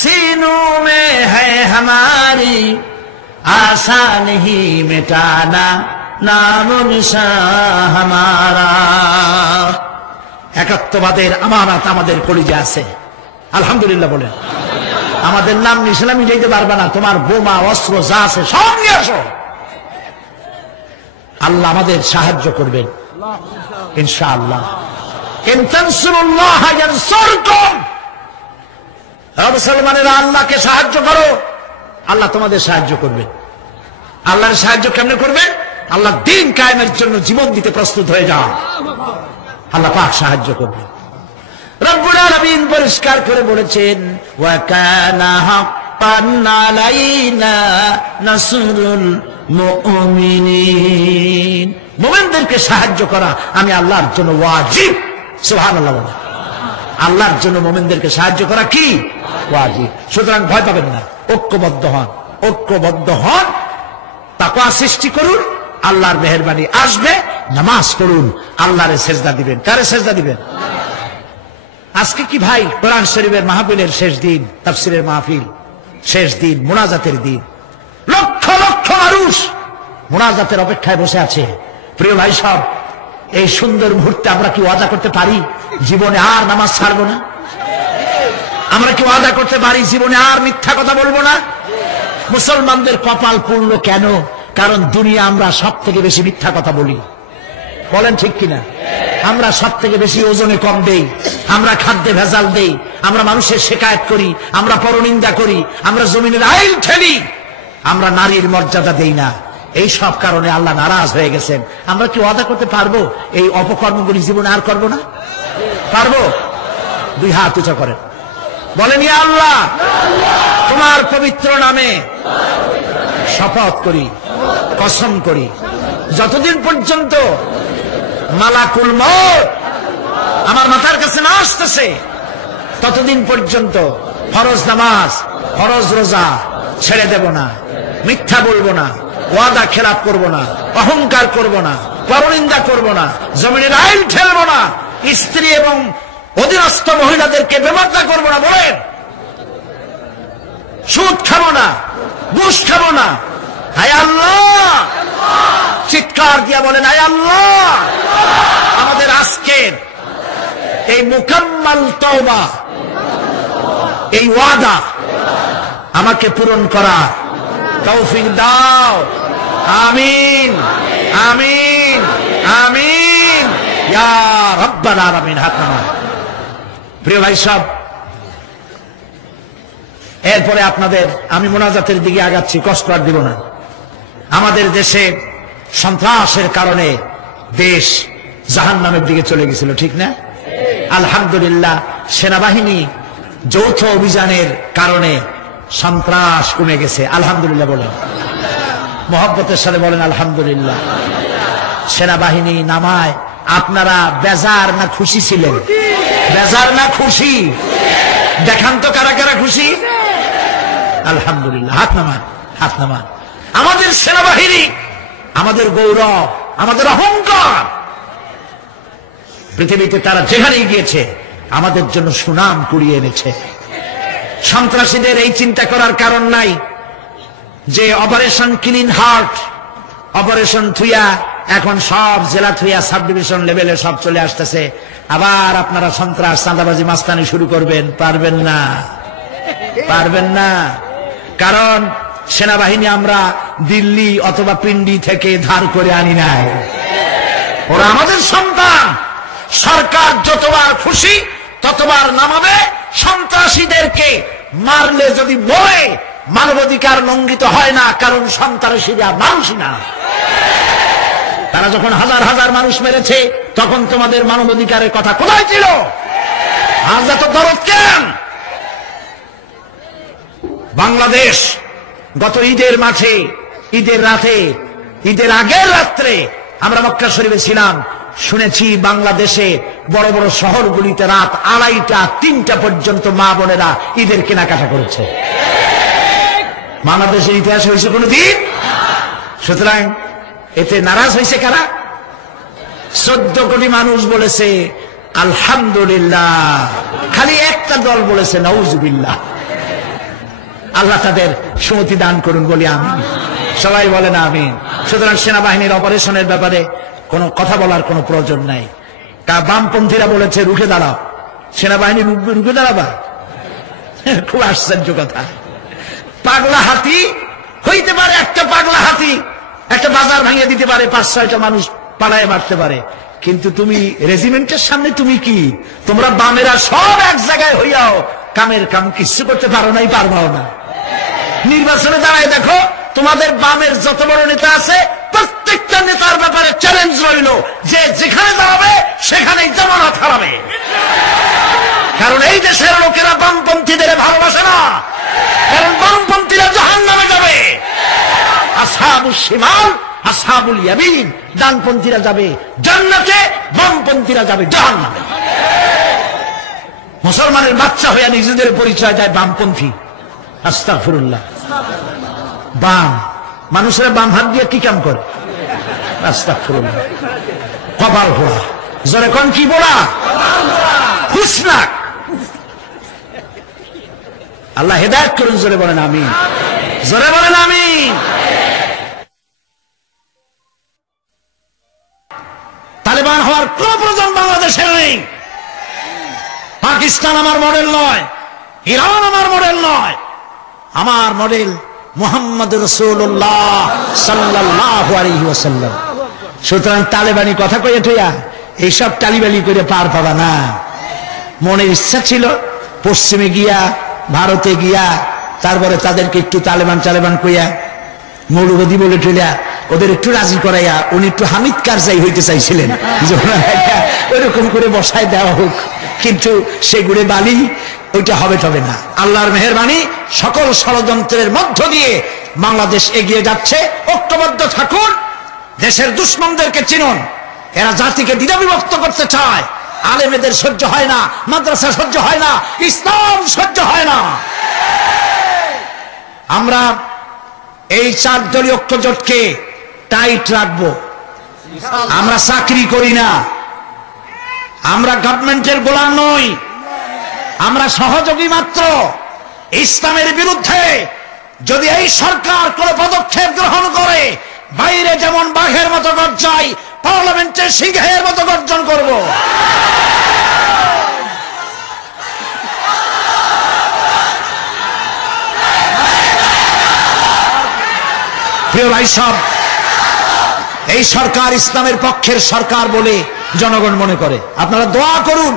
सीनों में है हमारी, आसान ही मिटाना नामो निशान हमारा। একাত্মবাদের আমানত আমাদের কলিজা আছে, আলহামদুলিল্লাহ বলে। আমাদের নাম নিশানা মিটাইতে পারবে না, তোমার বোমা অস্ত্র যা আছে সব নিয়ে আসো, আল্লাহ আমাদের সাহায্য করবেন ইনশাআল্লাহ। ইন তানসুরুল্লাহ ইয়ানসুরকুম, মুসলমানেরা আল্লাহকে সাহায্য করো, আল্লাহ তোমাদের সাহায্য করবেন। আল্লাহর সাহায্য কেমনে করবেন? আল্লাহ দ্বীন কায়েমের জন্য জীবন দিতে প্রস্তুত হয়ে যাও, আল্লাহ পাক সাহায্য করবেন। রব্বুল আলামিন পরিষ্কার করে বলেছেন ওয়া কানা হাক্কান আলাইনা নাসরুল মুমিনিন, মুমিনদেরকে সাহায্য করা আমি আল্লাহর জন্য ওয়াজিব। সুবহানাল্লাহ বলেন, আল্লাহর জন্য মুমিনদেরকে সাহায্য করা কি ওয়াজিব। সুতরাং ভয় পাবেন না, ঐক্যবদ্ধ হন, ঐক্যবদ্ধ হন, তাকওয়া সৃষ্টি করুন, আল্লাহর মেহেরবানি আসবে। নামাজ পড়ুন, আল্লাহরে সেজদা দিবেন। কারে সেজদা দিবেন? আজকে কি ভাই কোরআন শরীফের মাহফিলের শেষ দিন, তাফসীরের মাহফিল শেষ দিন, মুনাজাতের দিন, লক্ষ লক্ষ মানুষ মুনাজাতের অপেক্ষায় বসে আছে। প্রিয় ভাই সব, এই সুন্দর মুহূর্তে আমরা কি ওয়াদা করতে পারি জীবনে আর নামাজ ছাড়বো না? আমরা কি ওয়াদা করতে পারি জীবনে আর মিথ্যা কথা বলবো না? মুসলমানদের কপাল পুড়লো কেন? কারণ দুনিয়া আমরা সব থেকে বেশি মিথ্যা কথা বলি, বলেন ঠিক কিনা? আমরা সব থেকে বেশি ওজনে কম দেই, আমরা খাদ্যে ভেজাল দেই, আমরা মানুষের শিকায়ত করি, আমরা পরনিন্দা করি, আমরা জমিনের আইল ঠেলি, আমরা নারীর মর্যাদা দেই না। এই সব কারণে আল্লাহ নারাজ হয়ে গেছেন। আমরা কি ওয়াদা করতে পারবো এই অপকর্মগুলি জীবনে আর করবো না? পারবো? দুই হাত উঁচা করেন, বলেন ইয়া আল্লাহ, তোমার পবিত্র নামে শপথ করি, কসম করি, যতদিন পর্যন্ত মালাকুল মউত আমার মাথার কাছে না আসতেছে ততদিন পর্যন্ত ফরজ নামাজ, ফরজ রোজা ছেড়ে দেব না, মিথ্যা বলবো না, ওয়াদা খেলাপ করব না, অহংকার করব না, পরনিন্দা করব না, জমিনের আইন ঠেলবো না, স্ত্রী এবং অধীনস্থ মহিলাদেরকে বেপরোয়া করব না, বলেন সুদ খাবো না, ঘুষ খাবো না। হায় আল্লাহ, চিৎকার দিয়া বলেন হায় আল্লাহ, আমাদের আজকের এই মুকাম্মাল তওবা, এই ওয়াদা আমাকে পূরণ করা তৌফিক দাও। আমিন আমিন আমিন ইয়া রাব্বাল আলামিন। হাত নামান। প্রিয় ভাই সব, এরপরে আপনাদের আমি মোনাজাতের দিকে আগাচ্ছি, কষ্ট আর দিব না। আমাদের দেশে সন্ত্রাসের কারণে দেশ জাহান্নামের দিকে চলে গেছিল, ঠিক না? আলহামদুলিল্লাহ, সেনাবাহিনী যৌথ অভিযানের কারণে সন্ত্রাস কমে গেছে। আলহামদুলিল্লাহ বলেন, মহব্বতের সাথে বলেন আলহামদুলিল্লাহ। সেনাবাহিনী নামায় আপনারা বেজার না খুশি ছিলেন? বেজার না খুশি? দেখান তো কারা কারা খুশি। আলহামদুলিল্লাহ, হাত নামান, হাত নামান। আমাদের সেনাবাহিনী আমাদের গৌরব, আমাদের অহংকার। পৃথিবীতে তারা যেখানেই গিয়েছে আমাদের জন্য সুনাম কুড়িয়ে এনেছে। সন্ত্রাসীদের এই চিন্তা করার কারণ নাই যে অপারেশন ক্লিন হার্ট, অপারেশন থুইয়া এখন সব জেলা থুইয়া সাব ডিভিশন লেভেলে সব চলে আসতেছে। আবার আপনারা সন্ত্রাস, চাঁদাবাজি, মাস্তানি শুরু করবেন? পারবেন না, পারবেন না। কারণ সেনাবাহিনী আমরা দিল্লি অথবা পিন্ডি থেকে ধার করে আনি নাই, ওরা আমাদের সন্তান। সরকার যতবার খুশি ততবার নামাবে। সন্ত্রাসীদেরকে মারলে যদি বলে মানবাধিকার লঙ্ঘিত হয় না, কারণ সন্ত্রাসীরা মানুষই না। তারা যখন হাজার হাজার মানুষ মেরেছে তখন তোমাদের মানবাধিকারের কথা কোথায় ছিল? আজ এত দরদ কেন? বাংলাদেশ গত ঈদের মাঠে, ঈদের রাতে, ঈদের আগের রাত্রে আমরা মক্কা শরীফে ছিলাম। শুনেছি বাংলাদেশে বড় বড় শহরগুলিতে রাত 2:30, 3টা পর্যন্ত মা বোনেরা ঈদের কেনাকাটা করেছে। বাংলাদেশের ইতিহাসে হয়েছে কোনদিন? সুতরাং এতে নারাজ হয়েছে কারা? 14 কোটি মানুষ বলেছে আলহামদুলিল্লাহ, খালি একটা দল বলেছে নাউজুবিল্লাহ। আল্লাহ তাদের সুমতি দান করুন, বলি আমিন। সবাই বলেন আমিন। সুতরাং সেনাবাহিনীর অপারেশনের ব্যাপারে কোনো কথা বলার কোনো প্রয়োজন নাই। বামপন্থীরা বলেছে রুখে দাঁড়াও, সেনাবাহিনী রুখে দাঁড়াবা? খুব আশ্চর্য কথা। পাগলা হাতি হইতে পারে, একটা পাগলা হাতি একটা বাজার ভাঙিয়ে দিতে পারে, 5-6টা মানুষ পালায় মারতে পারে, কিন্তু তুমি রেজিমেন্টের সামনে তুমি কি? তোমরা বামেরা সব এক জায়গায় হইয়াও কামের কাম কিছু করতে পারো নাই, পারবাও না। নির্বাচনে দাঁড়ায় দেখো, তোমাদের বামের যত বড় নেতা আছে প্রত্যেকটা নেতার ব্যাপারে চ্যালেঞ্জ রইল যে যেখানে দাঁড়াবে সেখানেই জামানত হারাবে। কারণ এই দেশের লোকেরা বামপন্থীদের ভালোবাসে না, কারণ বামপন্থীরা জাহান্নামে যাবে। আসহাবুশ শিমাল, আসহাবুল ইয়ামিন, ডানপন্থীরা যাবে জান্নাতে, বামপন্থীরা যাবে জাহান্নামে। মুসলমানের বাচ্চা হইয়া নিজেদের পরিচয় দেয় বামপন্থী। আস্তাগফিরুল্লাহ। বাম মানুষেরা বাম হাত দিয়ে কি কাম করে? আস্তাগফিরুল্লাহ। কপাল পোড়া, জোরে কোন কি পোড়া? হুসনাক। আল্লাহ হেদায়েত করুন, জোরে বলেন আমিন, জোরে বলেন আমিন। তালেবান হওয়ার কোন প্রয়োজন বাংলাদেশের নেই। পাকিস্তান আমার মডেল নয়, ইরান আমার মডেল নয়, আমার মডেল মুহাম্মদ রাসূলুল্লাহ সাল্লাল্লাহু আলাইহি ওয়াসাল্লাম। সুতরাং তালেবানি কথা কইয়া টইয়া এইসব টালিবালি করে পার পাবা না। মনের ইচ্ছা ছিল পশ্চিমে গিয়া, ভারতে গিয়া, তারপরে তাদেরকে একটু তালেবান কইয়া মৌলবাদী বলে টইলা ওদের একটু রাজি করাইয়া উনি একটু হামিদ কারজাই হইতে চাইছিলেন, ওইরকম করে বসায় দেওয়া হোক, কিন্তু সেগুড়ে বালি ওইটা হবে না। আল্লাহর মেহেরবানি, সকল ষড়যন্ত্রের মধ্য দিয়ে বাংলাদেশ এগিয়ে যাচ্ছে। ঐক্যবদ্ধ থাকুন, দেশের দুশ্মনদেরকে চিনুন। এরা জাতিকে দ্বিধাবিভক্ত করতে চায়। আলেমেদের সহ্য হয় না, মাদ্রাসা সহ্য হয় না, ইসলাম সহ্য হয় না। আমরা এই 4 দলীয় ঐক্যজোটকে টাইট রাখবো। আমরা চাকরি করি না, আমরা গভর্নমেন্টের গোলাম নই, আমরা সহযোগী মাত্র। ইসলামের বিরুদ্ধে যদি এই সরকার কোন পদক্ষেপ গ্রহণ করে, বাইরে যেমন বাঘের মতো গর্জাই, পার্লামেন্টের সিংহের মতো গর্জন করব। প্রিয় ভাই সব, এই সরকার ইসলামের পক্ষের সরকার বলে জনগণ মনে করে। আপনারা দোয়া করুন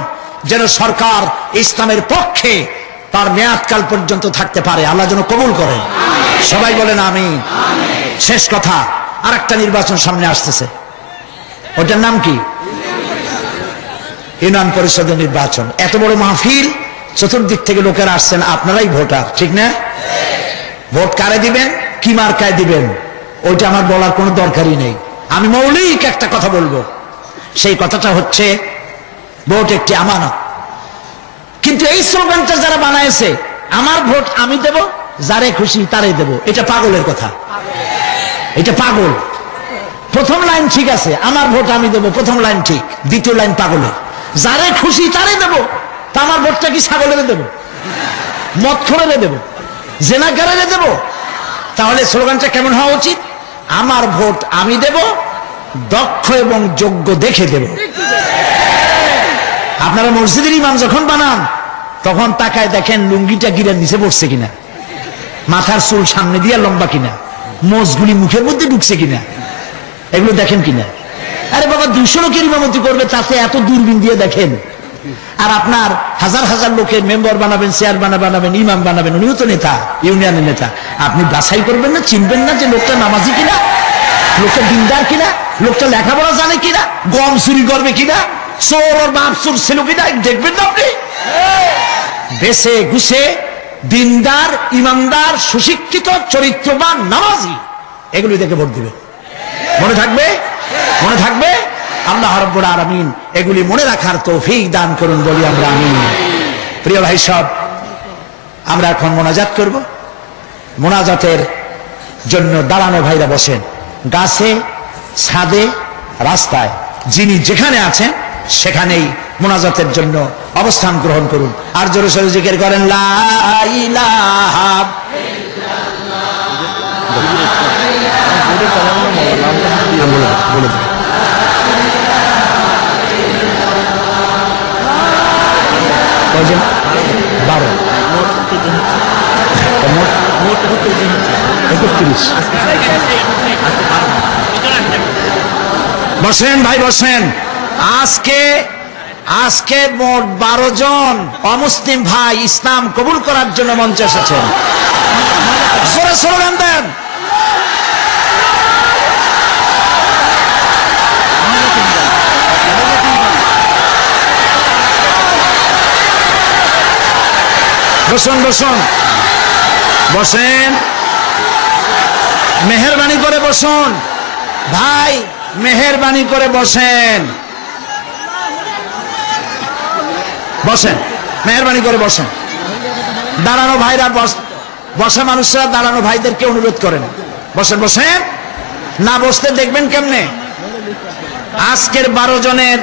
যেন সরকার ইসলামের পক্ষে তার মেয়াদকাল পর্যন্ত থাকতে পারে। আল্লাহ যেন কবুল করেন। সবাই বলেন আমিন। শেষ কথা, আরেকটা নির্বাচন সামনে আসতেছে, ওটার নাম কি? ইউনিয়ন পরিষদের নির্বাচন। এত বড় মাহফিল, চতুর্দিক থেকে লোকেরা আসছেন, আপনারাই ভোটার, ঠিক না? ভোট কারে দিবেন, কি মার্কায় দিবেন, ওইটা আমার বলার কোনো দরকারই নেই। আমি মৌলিক একটা কথা বলবো, সেই কথাটা হচ্ছে ভোট একটি আমানত। কিন্তু এই স্লোগানটা যারা বানাইছে, আমার ভোট আমি দেব, যারে খুশি তারে দেব, এটা পাগলের কথা, এটা পাগল। প্রথম লাইন ঠিক আছে, আমার ভোট আমি দেব, প্রথম লাইন ঠিক, দ্বিতীয় লাইন পাগলের। যারে খুশি তারে দেব, তা আমার ভোটটা কি ছাগলের দেব, মদখোরের দেব, জেনাকারের দেব? তাহলে স্লোগানটা কেমন হওয়া উচিত? আমার ভোট আমি দেব, দক্ষ এবং যোগ্য দেখে দেব। আপনারা মসজিদের ইমাম যখন বানান, তখন তাকায় দেখেন লুঙ্গিটা গিরার নিচে পড়ছে কিনা, মাথার চুল সামনে দিয়ে লম্বা কিনা, মোজগুলি মুখের মধ্যে ঢুকছে কিনা, এগুলো দেখেন কিনা। আরে বাবা, 200 লোকের ইমামতি করবে, তাতে এত দূরবীন দিয়ে দেখেন। আর আপনার হাজার হাজার লোকের মেম্বার বানাবেন, চেয়ার বানাবেন, ইমাম বানাবেন, উনিও তো নেতা, ইউনিয়নের নেতা। আপনি বাছাই করবেন না, চিনবেন না যে লোকটা নামাজি কিনা, লোকটা দিনদার কিনা, লোকটা লেখাপড়া জানে কিনা, গম চুরি করবে কিনা, চোর ওর বাপ চোর ছিল কিনা, দেখবেন না আপনি? বেছে গুছে দিনদার, ইমানদার, সুশিক্ষিত, চরিত্রবান, নামাজি, এগুলি দেখে ভোট দিবে। মনে থাকবে, মনে থাকবে। আল্লাহ রাব্বুল আলামিন এগুলি মনে রাখার তৌফিক দান করুন, বলি আমরা আমিন। প্রিয় ভাই সব, আমরা এখন মোনাজাত করব। মোনাজাতের জন্য দাঁড়ানো ভাইরা বসেন, গাছে, ছাদে, রাস্তায়, যিনি যেখানে আছেন সেখানেই মোনাজাতের জন্য অবস্থান গ্রহণ করুন। আর জোরে সোরে জিকির করেন, লা ইলাহা ইল্লাল্লাহ। বলে 12 31। বসেন ভাই, বসেন। আজকে মোট 12 জন অমুসলিম ভাই ইসলাম কবুল করার জন্য মঞ্চে এসেছেন। স্লোগান দেন। বসুন বসুন বসেন, মেহেরবানি করে বসুন ভাই, মেহেরবানি করে বসেন, বসেন, মেহেরবানি করে বসেন। দাঁড়ানো ভাইরা বসা মানুষরা দাঁড়ানো ভাইদেরকে অনুরোধ করেন, বসেন বসেন। না বসতে দেখবেন কেমনে? আজকের 12 জনের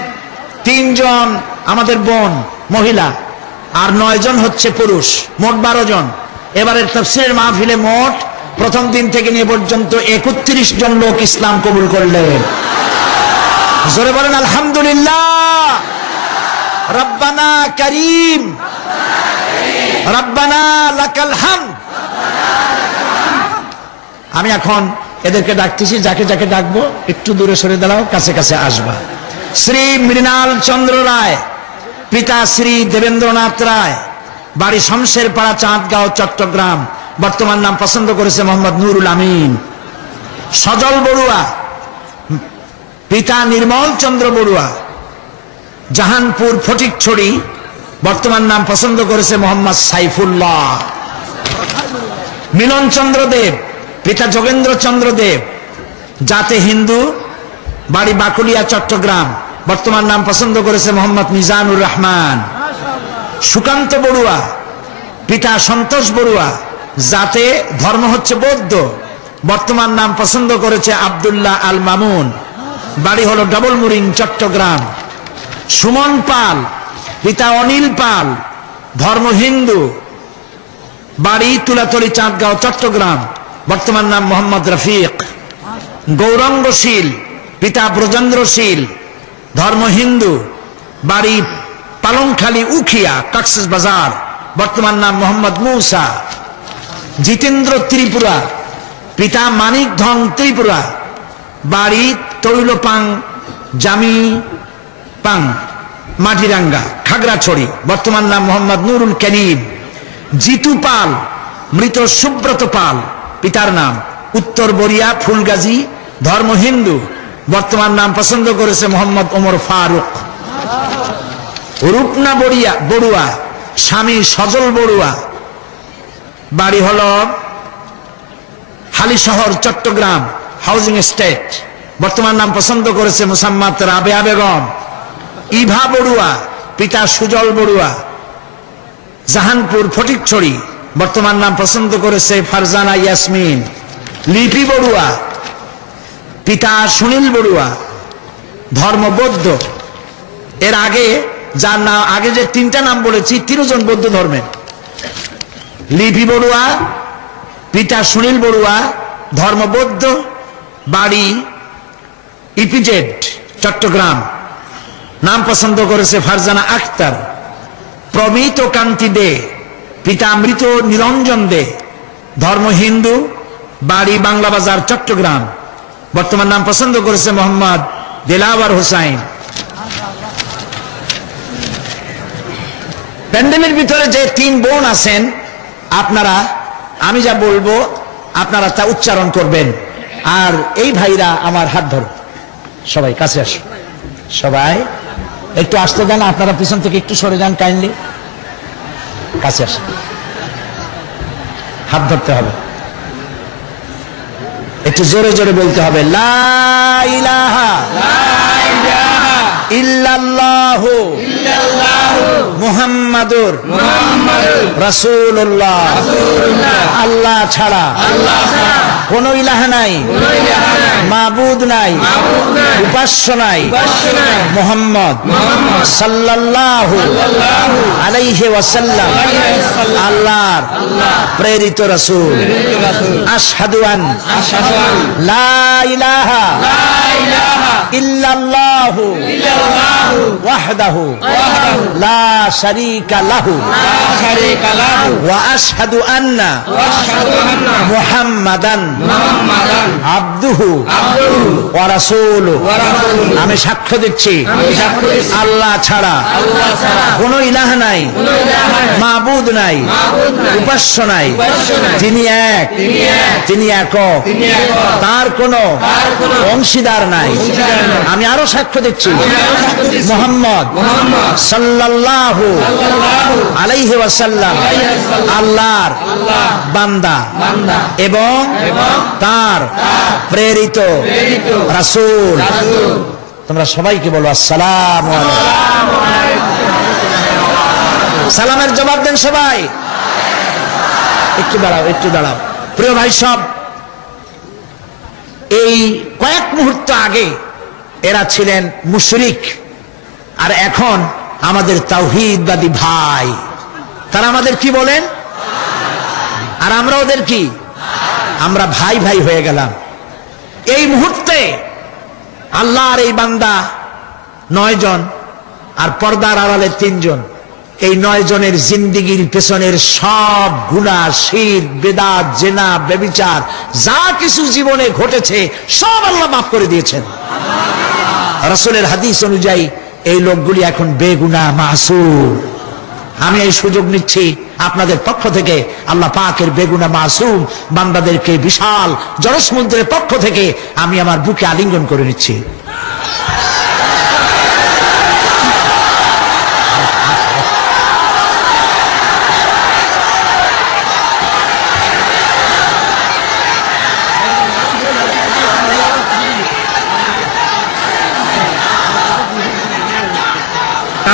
3 জন আমাদের বোন মহিলা, আর 9 জন হচ্ছে পুরুষ, মোট 12 জন। এবারের তাফসীরের মাহফিলে মোট প্রথম দিন থেকে নিয়ে পর্যন্ত 31 জন লোক ইসলাম কবুল করলেন। জোরে বলেন আলহামদুলিল্লাহ। রব্বানা করিম, রব্বানা লাকাল হামদ। আমি এখন এদেরকে ডাকতেছি, যাকে যাকে ডাকবো একটু দূরে সরে দাঁড়াও, কাছে কাছে আসবা। শ্রী মৃণাল চন্দ্র রায়, পিতা শ্রী দেবেন্দ্রনাথ রায়, বাড়ি শমশের পাড়া, চাঁদগাঁও, চট্টগ্রাম। বর্তমান নাম পছন্দ করেছে মোহাম্মদ নুরুল আমিন। সজল বড়ুয়া, পিতা নির্মল চন্দ্র বড়ুয়া, জাহানপুর ফটিকছড়ি। বর্তমান নাম পছন্দ করেছে মোহাম্মদ সাইফুল্লাহ। মিলন চন্দ্র দেব, পিতা যোগেন্দ্র চন্দ্র দেব, জাতে হিন্দু, বাড়ি বাকুলিয়া, চট্টগ্রাম। বর্তমান নাম পছন্দ করেছে মোহাম্মদ মিজানুর রহমান। সুকান্ত বড়ুয়া, পিতা সন্তোষ বড়ুয়া, জাতে ধর্ম হচ্ছে বৌদ্ধ। বর্তমান নাম পছন্দ করেছে আব্দুল্লাহ আল মামুন, বাড়ি হলো ডবল মুরিং, চট্টগ্রাম। সুমন পাল, পিতা অনিল পাল, ধর্ম হিন্দু, বাড়ি তুলাতলি, চাঁদগাঁও, চট্টগ্রাম। বর্তমান নাম মোহাম্মদ রফিক। গৌরঙ্গশীল, পিতা ব্রজেন্দ্রশীল, ধর্ম হিন্দু, বাড়ি পালংখালী, উখিয়া, কক্সেস বাজার। বর্তমান নাম মোহাম্মদ মুসা। জিতেন্দ্র ত্রিপুরা, পিতা মানিক ধন ত্রিপুরা, বাড়ি তৈলপাং, জামি পাং, মাটিরাঙ্গা, খাগড়াছড়ি। বর্তমান নাম মোহাম্মদ নুরুল করিম। জিতু পাল, মৃত সুব্রত পাল, পিতার নাম উত্তর বরিয়া, ফুলগাজী, ধর্ম হিন্দু। বর্তমান নাম পছন্দ করেছে মোহাম্মদ ওমর ফারুক। রূপনা বড়ুয়া, স্বামী সজল বড়ুয়া, বাড়ি হল হালিশহর, চট্টগ্রাম, হাউজিং এস্টেট। বর্তমান নাম পছন্দ করেছে মুসাম্মাত রাবেয়া বেগম। ইভা বড়ুয়া, পিতা সুজল বড়ুয়া, জাহানপুর ফটিকছড়ি। বর্তমান নাম পছন্দ করেছে ফারজানা ইয়াসমিন। লিপি বড়ুয়া, পিতা সুনীল বড়ুয়া, ধর্ম বৌদ্ধ। এর আগে যার নাম, আগে যে তিনটা নাম বলেছি, তিনজন বৌদ্ধ ধর্মের। লিপি বড়ুয়া, পিতা সুনীল বড়ুয়া, ধর্ম বৌদ্ধ, বাড়ি ইপিজেড, চট্টগ্রাম। নাম পছন্দ করেছে ফারজানা আক্তার। প্রমিত কান্তি দে, পিতা মৃত নিরঞ্জন দে, ধর্ম হিন্দু, বাড়ি বাংলা বাজার, চট্টগ্রাম। বর্তমান নাম পছন্দ করেছে মোহাম্মদ দিলাওয়ার হোসাইন। প্যান্ডেলের ভিতরে যে তিন বোন আছেন, আপনারা আমি যা বলবো আপনারা তা উচ্চারণ করবেন। আর এই ভাইরা আমার হাত ধরো, সবাই কাছে আসো, সবাই একটু আসতে দেন। আপনারা পিছন থেকে একটু সরে যান, কাইন্ডলি কাছে আসেন, হাত ধরতে হবে, একটু জোরে জোরে বলতে হবে, লা ইলাহা ইল্লাল্লাহু মুহাম্মাদুর রাসূলুল্লাহ। আল্লাহ ছাড়া কোন ইলাহা নাই, মাবুদ নাই, উপাস্য নাই, মুহাম্মদ সাল্লাল্লাহু আলাইহি ওয়াসাল্লাম আল্লাহর প্রেরিত রাসূল। আশহাদু আন লা ইলাহা ইল্লাল্লাহু ওয়াহদাহু লা শারীকা লাহু ওয়া আশহাদু আন্না মুহাম্মাদান আবদুহু ওয়া রাসূলুহু। আমি সাক্ষ্য দিচ্ছি আল্লাহ ছাড়া কোন ইলাহা নাই, মাবুদ নাই, উপাস্য নাই, তিনি এক, তিনি একক, তার কোন অংশীদার নাই। আমি আরো সাক্ষ্য দিচ্ছি মুহাম্মদ সাল্লাল্লাহু আলাইহি ওয়াসাল্লাম আল্লাহর বান্দা এবং তার প্রেরিত রাসূল। তোমরা সবাইকে বলো আসসালামু আলাইকুম। সালামের জবাব দেন সবাই। একটু দাঁড়াও, একটু দাঁড়াও। প্রিয় ভাই সব, এই কয়েক মুহূর্ত আগে এরা ছিলেন মুশরিক, আর এখন আমাদের তাওহীদবাদী ভাই। তারা আমাদের কি বলেন, আর আমরা ওদের কি, আমরা ভাই ভাই হয়ে গেলাম। এই মুহূর্তে আল্লাহর এই বান্দা 9 জন আর পর্দার আড়ালে 3 জন, এই 9 জনের জিন্দেগির পেছনের সব গুনাহ, শিরক, বিদআত, জিনা, ব্যভিচার যা কিছু জীবনে ঘটেছে সব আল্লাহ মাফ করে দিয়েছেন। রাসূলের হাদিস অনুযায়ী এই লোকগুলি এখন বেগুনাহ, মাসুম। আমি এই সুযোগ নিচ্ছি আপনাদের পক্ষ থেকে আল্লাহ পাকের বেগুনাহ মাসুম বান্দাদেরকে বিশাল জনসমুদ্রের পক্ষ থেকে আমি আমার বুকে আলিঙ্গন করে নিচ্ছি।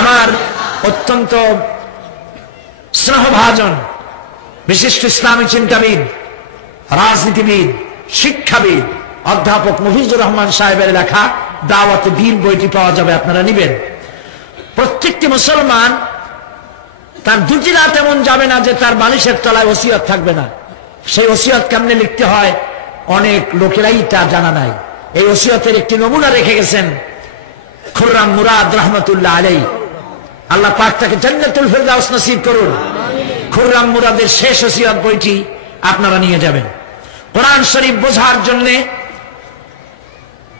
আমার অত্যন্ত স্নেহভাজন বিশিষ্ট ইসলামী চিন্তাবিদ, রাজনীতিবিদ, শিক্ষাবিদ অধ্যাপক মফিজুর রহমান সাহেবের লেখা দাওয়াতে দ্বীন বইটি পাওয়া যাবে, আপনারা নিবেন। প্রত্যেকটি মুসলমান তার দুটি রাত এমন যাবে না যে তার বালিশের তলায় ওসিয়ত থাকবে না। সেই ওসিয়ত কেমনে লিখতে হয় অনেক লোকেরাই তা জানা নাই। এই ওসিয়তের একটি নমুনা রেখে গেছেন খুররাম মুরাদ রহমতুল্লাহ আলাইহি। আল্লাহ পাক তাকে জান্নাতুল ফেরদাউস নসিব করুন। খুররাম মুরাদের শেষ ওসিয়ত বইটি আপনারা নিয়ে যাবেন। কোরআন শরীফ বোঝার জন্য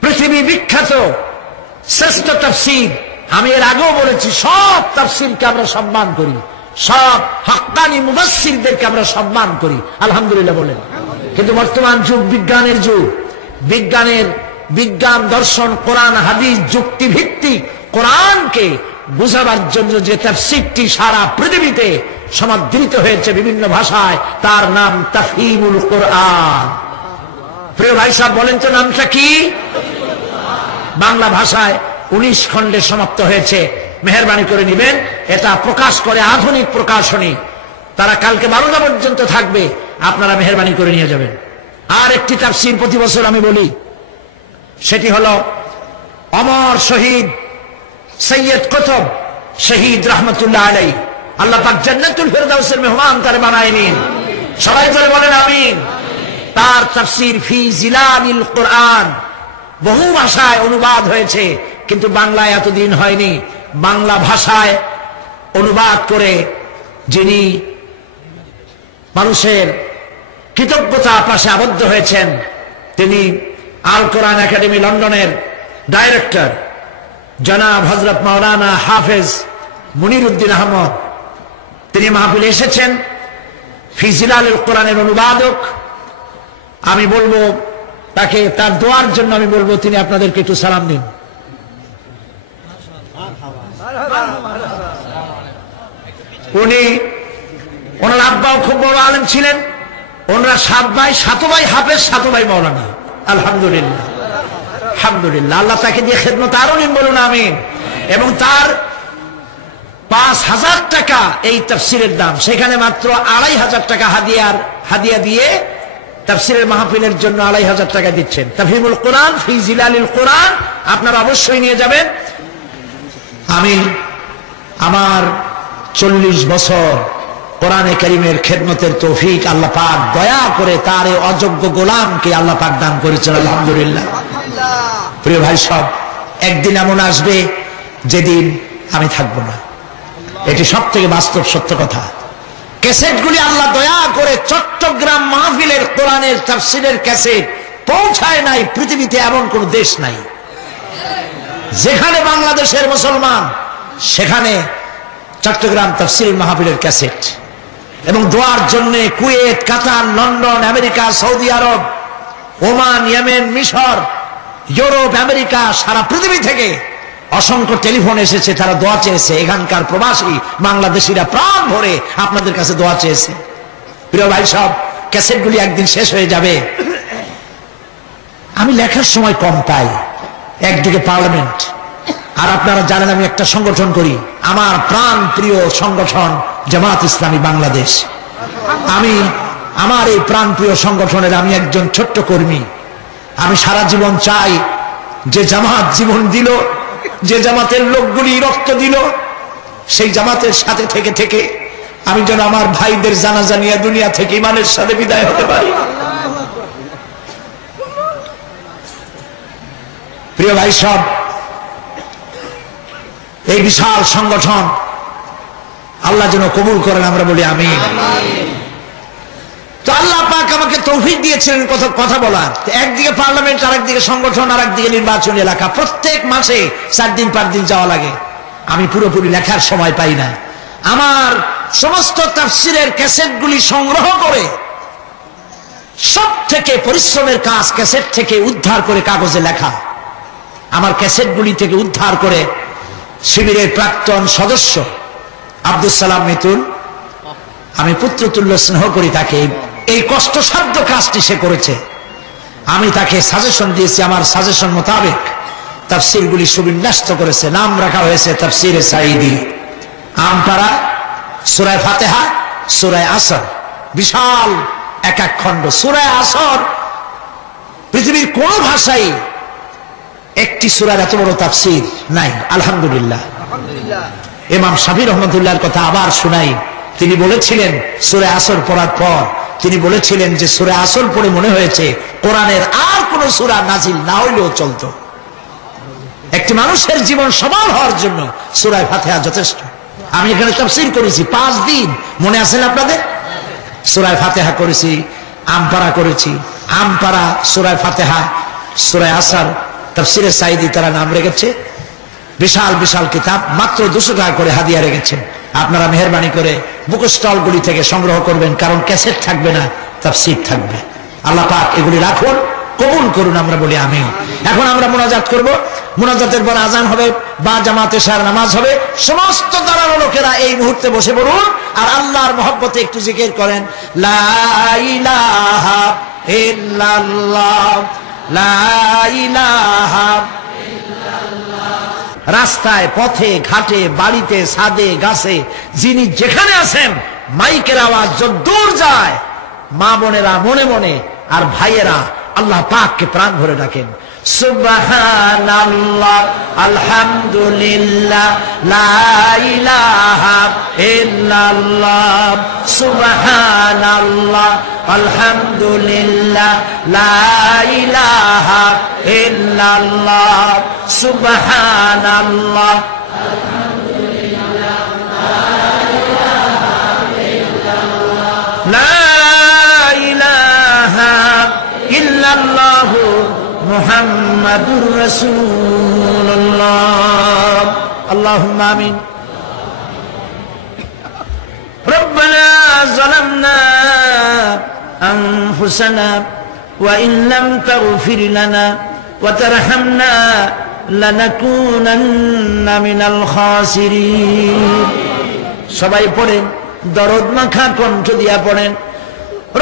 পৃথিবী বিখ্যাত শ্রেষ্ঠ তাফসীর, আমি এর আগেও বলেছি, সব তাফসীরকে আমরা সম্মান করি, সব হাক্কানি মুফাসসিরদেরকে আমরা সম্মান করি, আলহামদুলিল্লাহ বলেন। কিন্তু বর্তমান যুগ বিজ্ঞানের যুগ, বিজ্ঞান দর্শন কোরআন হাদিস যুক্তি ভিত্তিক কোরআনকে বুঝাবার জন্য যে তাফসীরটি সারা পৃথিবীতে সমাদৃত হয়েছে বিভিন্ন ভাষায়, তার নাম তাফহিমুল কোরআন। প্রিয় ভাই সাহেব বলেন তো নামটা কি? বাংলা ভাষায় 19 খণ্ডে সমাপ্ত হয়েছে, মেহেরবানি করে নেবেন। এটা প্রকাশ করে আধুনিক প্রকাশনী, তারা কালকে 12টা পর্যন্ত থাকবে, আপনারা মেহেরবানি করে নিয়ে যাবেন। আর একটি তাফসীর প্রতি বছর আমি বলি, সেটি হলো অমর শহীদ সৈয়দ কুতুব শহীদ রহমতুল্লাহ আলাইহি, আল্লাহ পাক জান্নাতুল ফেরদাউসের মেহমান তারে বানায় নিন, সবাই করে বলেন আমিন। তার তাফসীর ফি জিলালিল কোরআন বহু ভাষায় অনুবাদ হয়েছে, কিন্তু বাংলায় এতদিন হয়নি। বাংলা ভাষায় অনুবাদ করে যিনি মানুষের কৃতজ্ঞতা পাশে আবদ্ধ হয়েছেন, তিনি আল কোরআন একাডেমি লন্ডনের ডাইরেক্টর জনাব হযরত মাওলানা হাফেজ মুনিরউদ্দিন আহমদ। তিনি মাহফিলে এসেছেন, ফি জিলালিল কোরআনের অনুবাদক। আমি বলবো তাকে, তার দোয়ার জন্য আমি বলবো তিনি আপনাদেরকে একটু সালাম দিন। উনি, ওনার আব্বাও খুব বড় আলেম ছিলেন, ওনারা 7 ভাই, 7 ভাই হাফেজ, 7 ভাই মাওলানা, আলহামদুলিল্লাহ আলহামদুলিল্লাহ। আল্লাহ তাকে দিয়ে খেদমত আরো নিন, বলুন আমিন। এবং তার 5000 টাকা এই তাফসীরের দাম, সেখানে মাত্র 2500 টাকা হাদিয়া দিয়ে তাফসীরের মাহফিলের জন্য 2500 টাকা দিচ্ছেন। তাফহিমুল কোরআন ফি জিলালিল কোরআন আপনারা অবশ্যই নিয়ে যাবেন। আমি আমার 40 বছর কোরআনে কারীমের খেদমতের তৌফিক আল্লাহ পাক দয়া করে তার এই অযোগ্য গোলামকে আল্লাহ পাক দান করেছেন, আলহামদুলিল্লাহ। প্রিয় ভাই সব, একদিন এমন আসবে যেদিন আমি থাকবো না, এটি সব থেকে বাস্তব সত্য কথা। ক্যাসেটগুলি আল্লাহ দয়া করে চট্টগ্রাম মাহফিলের কোরআনের তাফসীরের ক্যাসেট পৌঁছায় নাই, পৃথিবীতে এমন কোন দেশ নাই যেখানে বাংলাদেশের মুসলমান, সেখানে চট্টগ্রাম তাফসীরের মাহফিলের ক্যাসেট। এবং দোয়ার জন্য কুয়েত, কাতার, লন্ডন, আমেরিকা, সৌদি আরব, ওমান, ইয়েমেন, মিশর, ইউরোপ, আমেরিকা, সারা পৃথিবী থেকে অসংখ্য টেলিফোন এসেছে, তারা দোয়া চেয়েছে। এখানকার প্রবাসী বাংলাদেশিরা প্রাণ ভরে আপনাদের কাছে দোয়া চেয়েছে। প্রিয় ভাই সব, ক্যাসেটগুলি একদিন শেষ হয়ে যাবে। আমি লেখার সময় কম পাই, একদিকে পার্লামেন্ট, আর আপনারা জানেন আমি একটা সংগঠন করি, আমার প্রাণ প্রিয় সংগঠন জামাত ইসলামী বাংলাদেশ। আমি আমার এই প্রাণ প্রিয় সংগঠনের আমি একজন ছোট্ট কর্মী। আমি সারা জীবন চাই যে জামাত জীবন দিল, যে জামাতের লোকগুলি রক্ত দিল, সেই জামাতের সাথে থেকে থেকে আমি যেন আমার ভাইদের জানাজা নিয়ে দুনিয়া থেকে ইমানের সাথে বিদায় হতে পারি। প্রিয় ভাই সব, এই বিশাল সংগঠন আল্লাহ যেন কবুল করেন, আমরা বলি আমিন। তো আল্লাহ পাক আমাকে তৌফিক দিয়েছিলেন কথা বলার। একদিকে পার্লামেন্ট, আরেকদিকে সংগঠন, আরেকদিকে নির্বাচনী এলাকা। প্রত্যেক মাসে 4 দিন 5 দিন যাওয়া লাগে। আমি পুরোপুরি লেখার সময় পাই না। আমার সমস্ত তাফসীরের ক্যাসেটগুলি সংগ্রহ করে, সব থেকে পরিশ্রমের কাজ ক্যাসেট থেকে উদ্ধার করে কাগজে লেখা। আমার ক্যাসেটগুলি থেকে উদ্ধার করে শিবিরের প্রাক্তন সদস্য আব্দুল সালাম মিতুল, আমি পুত্রতুল্য স্নেহ করি তাকে, এই কষ্টসাধ্য কাজটি সে করেছে। আমি তাকে সাজেশন দিয়েছি, আমার সাজেশন মোতাবেক তাফসীরগুলি সুবিন্যস্ত করেছে। নাম রাখা হয়েছে তাফসীরে সাঈদী। আমপাড়া, সূরা ফাতিহা, সূরা আসর, বিশাল এক এক খণ্ড। সূরা আসর পৃথিবীর কোন ভাষায় একটি সূরার এত বড় তাফসীর নাই। আলহামদুলিল্লাহ। ইমাম শাফিঈ রহমাতুল্লাহর কথা আবার শুনাই। তিনি বলেছিলেন সূরা আসর পড়ার পর তিনি বলেছিলেন যে সূরা আসর পড়ে মনে হয়েছে কোরআনের আর কোন সূরা নাজিল না হইলেও চলতো। একটি মানুষের জীবন সবল হওয়ার জন্য সূরা ফাতিহা যথেষ্ট। আমি এখানে তাফসীর করেছি 5 দিন, মনে আছে না আপনাদের? সূরা ফাতিহা করেছি, আমপাড়া করেছি। আমপাড়া, সূরা ফাতিহা, সূরা আসর, তাফসীরে সাঈদী তারা নাম রেখেছে। বিশাল বিশাল কিতাব, মাত্র 200 টাকা করে হাদিয়া রেখেছেন। আপনারা মেহেরবানি করে বুক স্টলগুলি থেকে সংগ্রহ করবেন, কারণ ক্যাসেট থাকবে না, তাফসীর থাকবে। আল্লাহ পাক এগুলি রাখুন, কবুল করুন, আমরা বলি আমিন। এখন আমরা মুনাজাত করব। মুনাজাতের পর আজান হবে বা জামাতে শার নামাজ হবে। সমস্ত দাঁড়ানো লোকেরা এই মুহূর্তে বসে পড়ুন আর আল্লাহর মহব্বতে একটু জিকির করেন, লা ইলাহা ইল্লাল্লাহ, লা ইলাহা। রাস্তায়, পথে, ঘাটে, বাড়িতে, ছাদে, গাছে, যিনি যেখানে আছেন, মাইকের আওয়াজ যদ্দূর যায়, মা বোনেরা মনে মনে আর ভাইয়েরা আল্লাহ পাককে প্রাণ ভরে ডাকেন, সুবহানাল্লাহ, আলহামদুলিল্লাহ, লা ইলাহা ইল্লাল্লাহ, সুবহানাল্লাহ, আলহামদুলিল্লাহ, লা ইলাহা ইল্লাল্লাহ, সুবহানাল্লাহ, আলহামদুলিল্লাহ, লা ইলাহা ইল্লাল্লাহ, মুহাম্মাদুর রাসূলুল্লাহ। আল্লাহুম্মা আমিন। রব্বানা যালামনা আনফুসানা ওয়া ইন লাম তাগফির লানা ওয়া তারহামনা লানাকুনান্না মিনাল খাসিরিন। সবাই পড়েন, দরদ মাখা কণ্ঠ দিয়া পড়েন,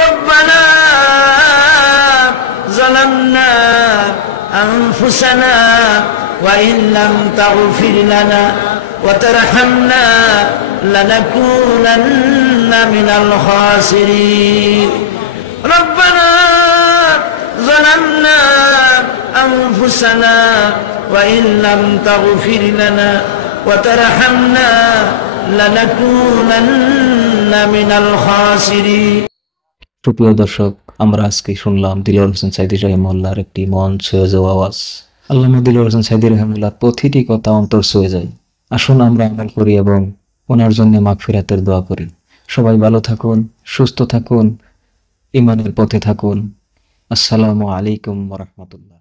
রব্বানা যালামনা আনফুসানা ওয়া ইন লাম তাগফির লানা ওয়া তারহামনা লানাকুনান্না মিনাল খাসিরিন। রব্বানা যালামনা আনফুসানা ওয়া ইন লাম তাগফির লানা ওয়া তারহামনা লানাকুনান্না মিনাল খাসিরিন। সুপ্রিয় দর্শক, আমরা আজকে শুনলাম দিলওয়ার হোসেন সাঈদী রাহিমাহুল্লাহর একটি মন ছুঁয়ে যাওয়া আওয়াজ। আল্লামা দিলওয়ার হোসেন সাঈদী রাহিমাহুল্লাহর প্রতিটি কথা অন্তর ছুঁয়ে যায়। আসুন আমরা আমল করি এবং ওনার জন্য মাগফিরাতের দোয়া করি। সবাই ভালো থাকুন, সুস্থ থাকুন, ঈমানের পথে থাকুন। আসসালামু আলাইকুম ওয়া রাহমাতুল্লাহ।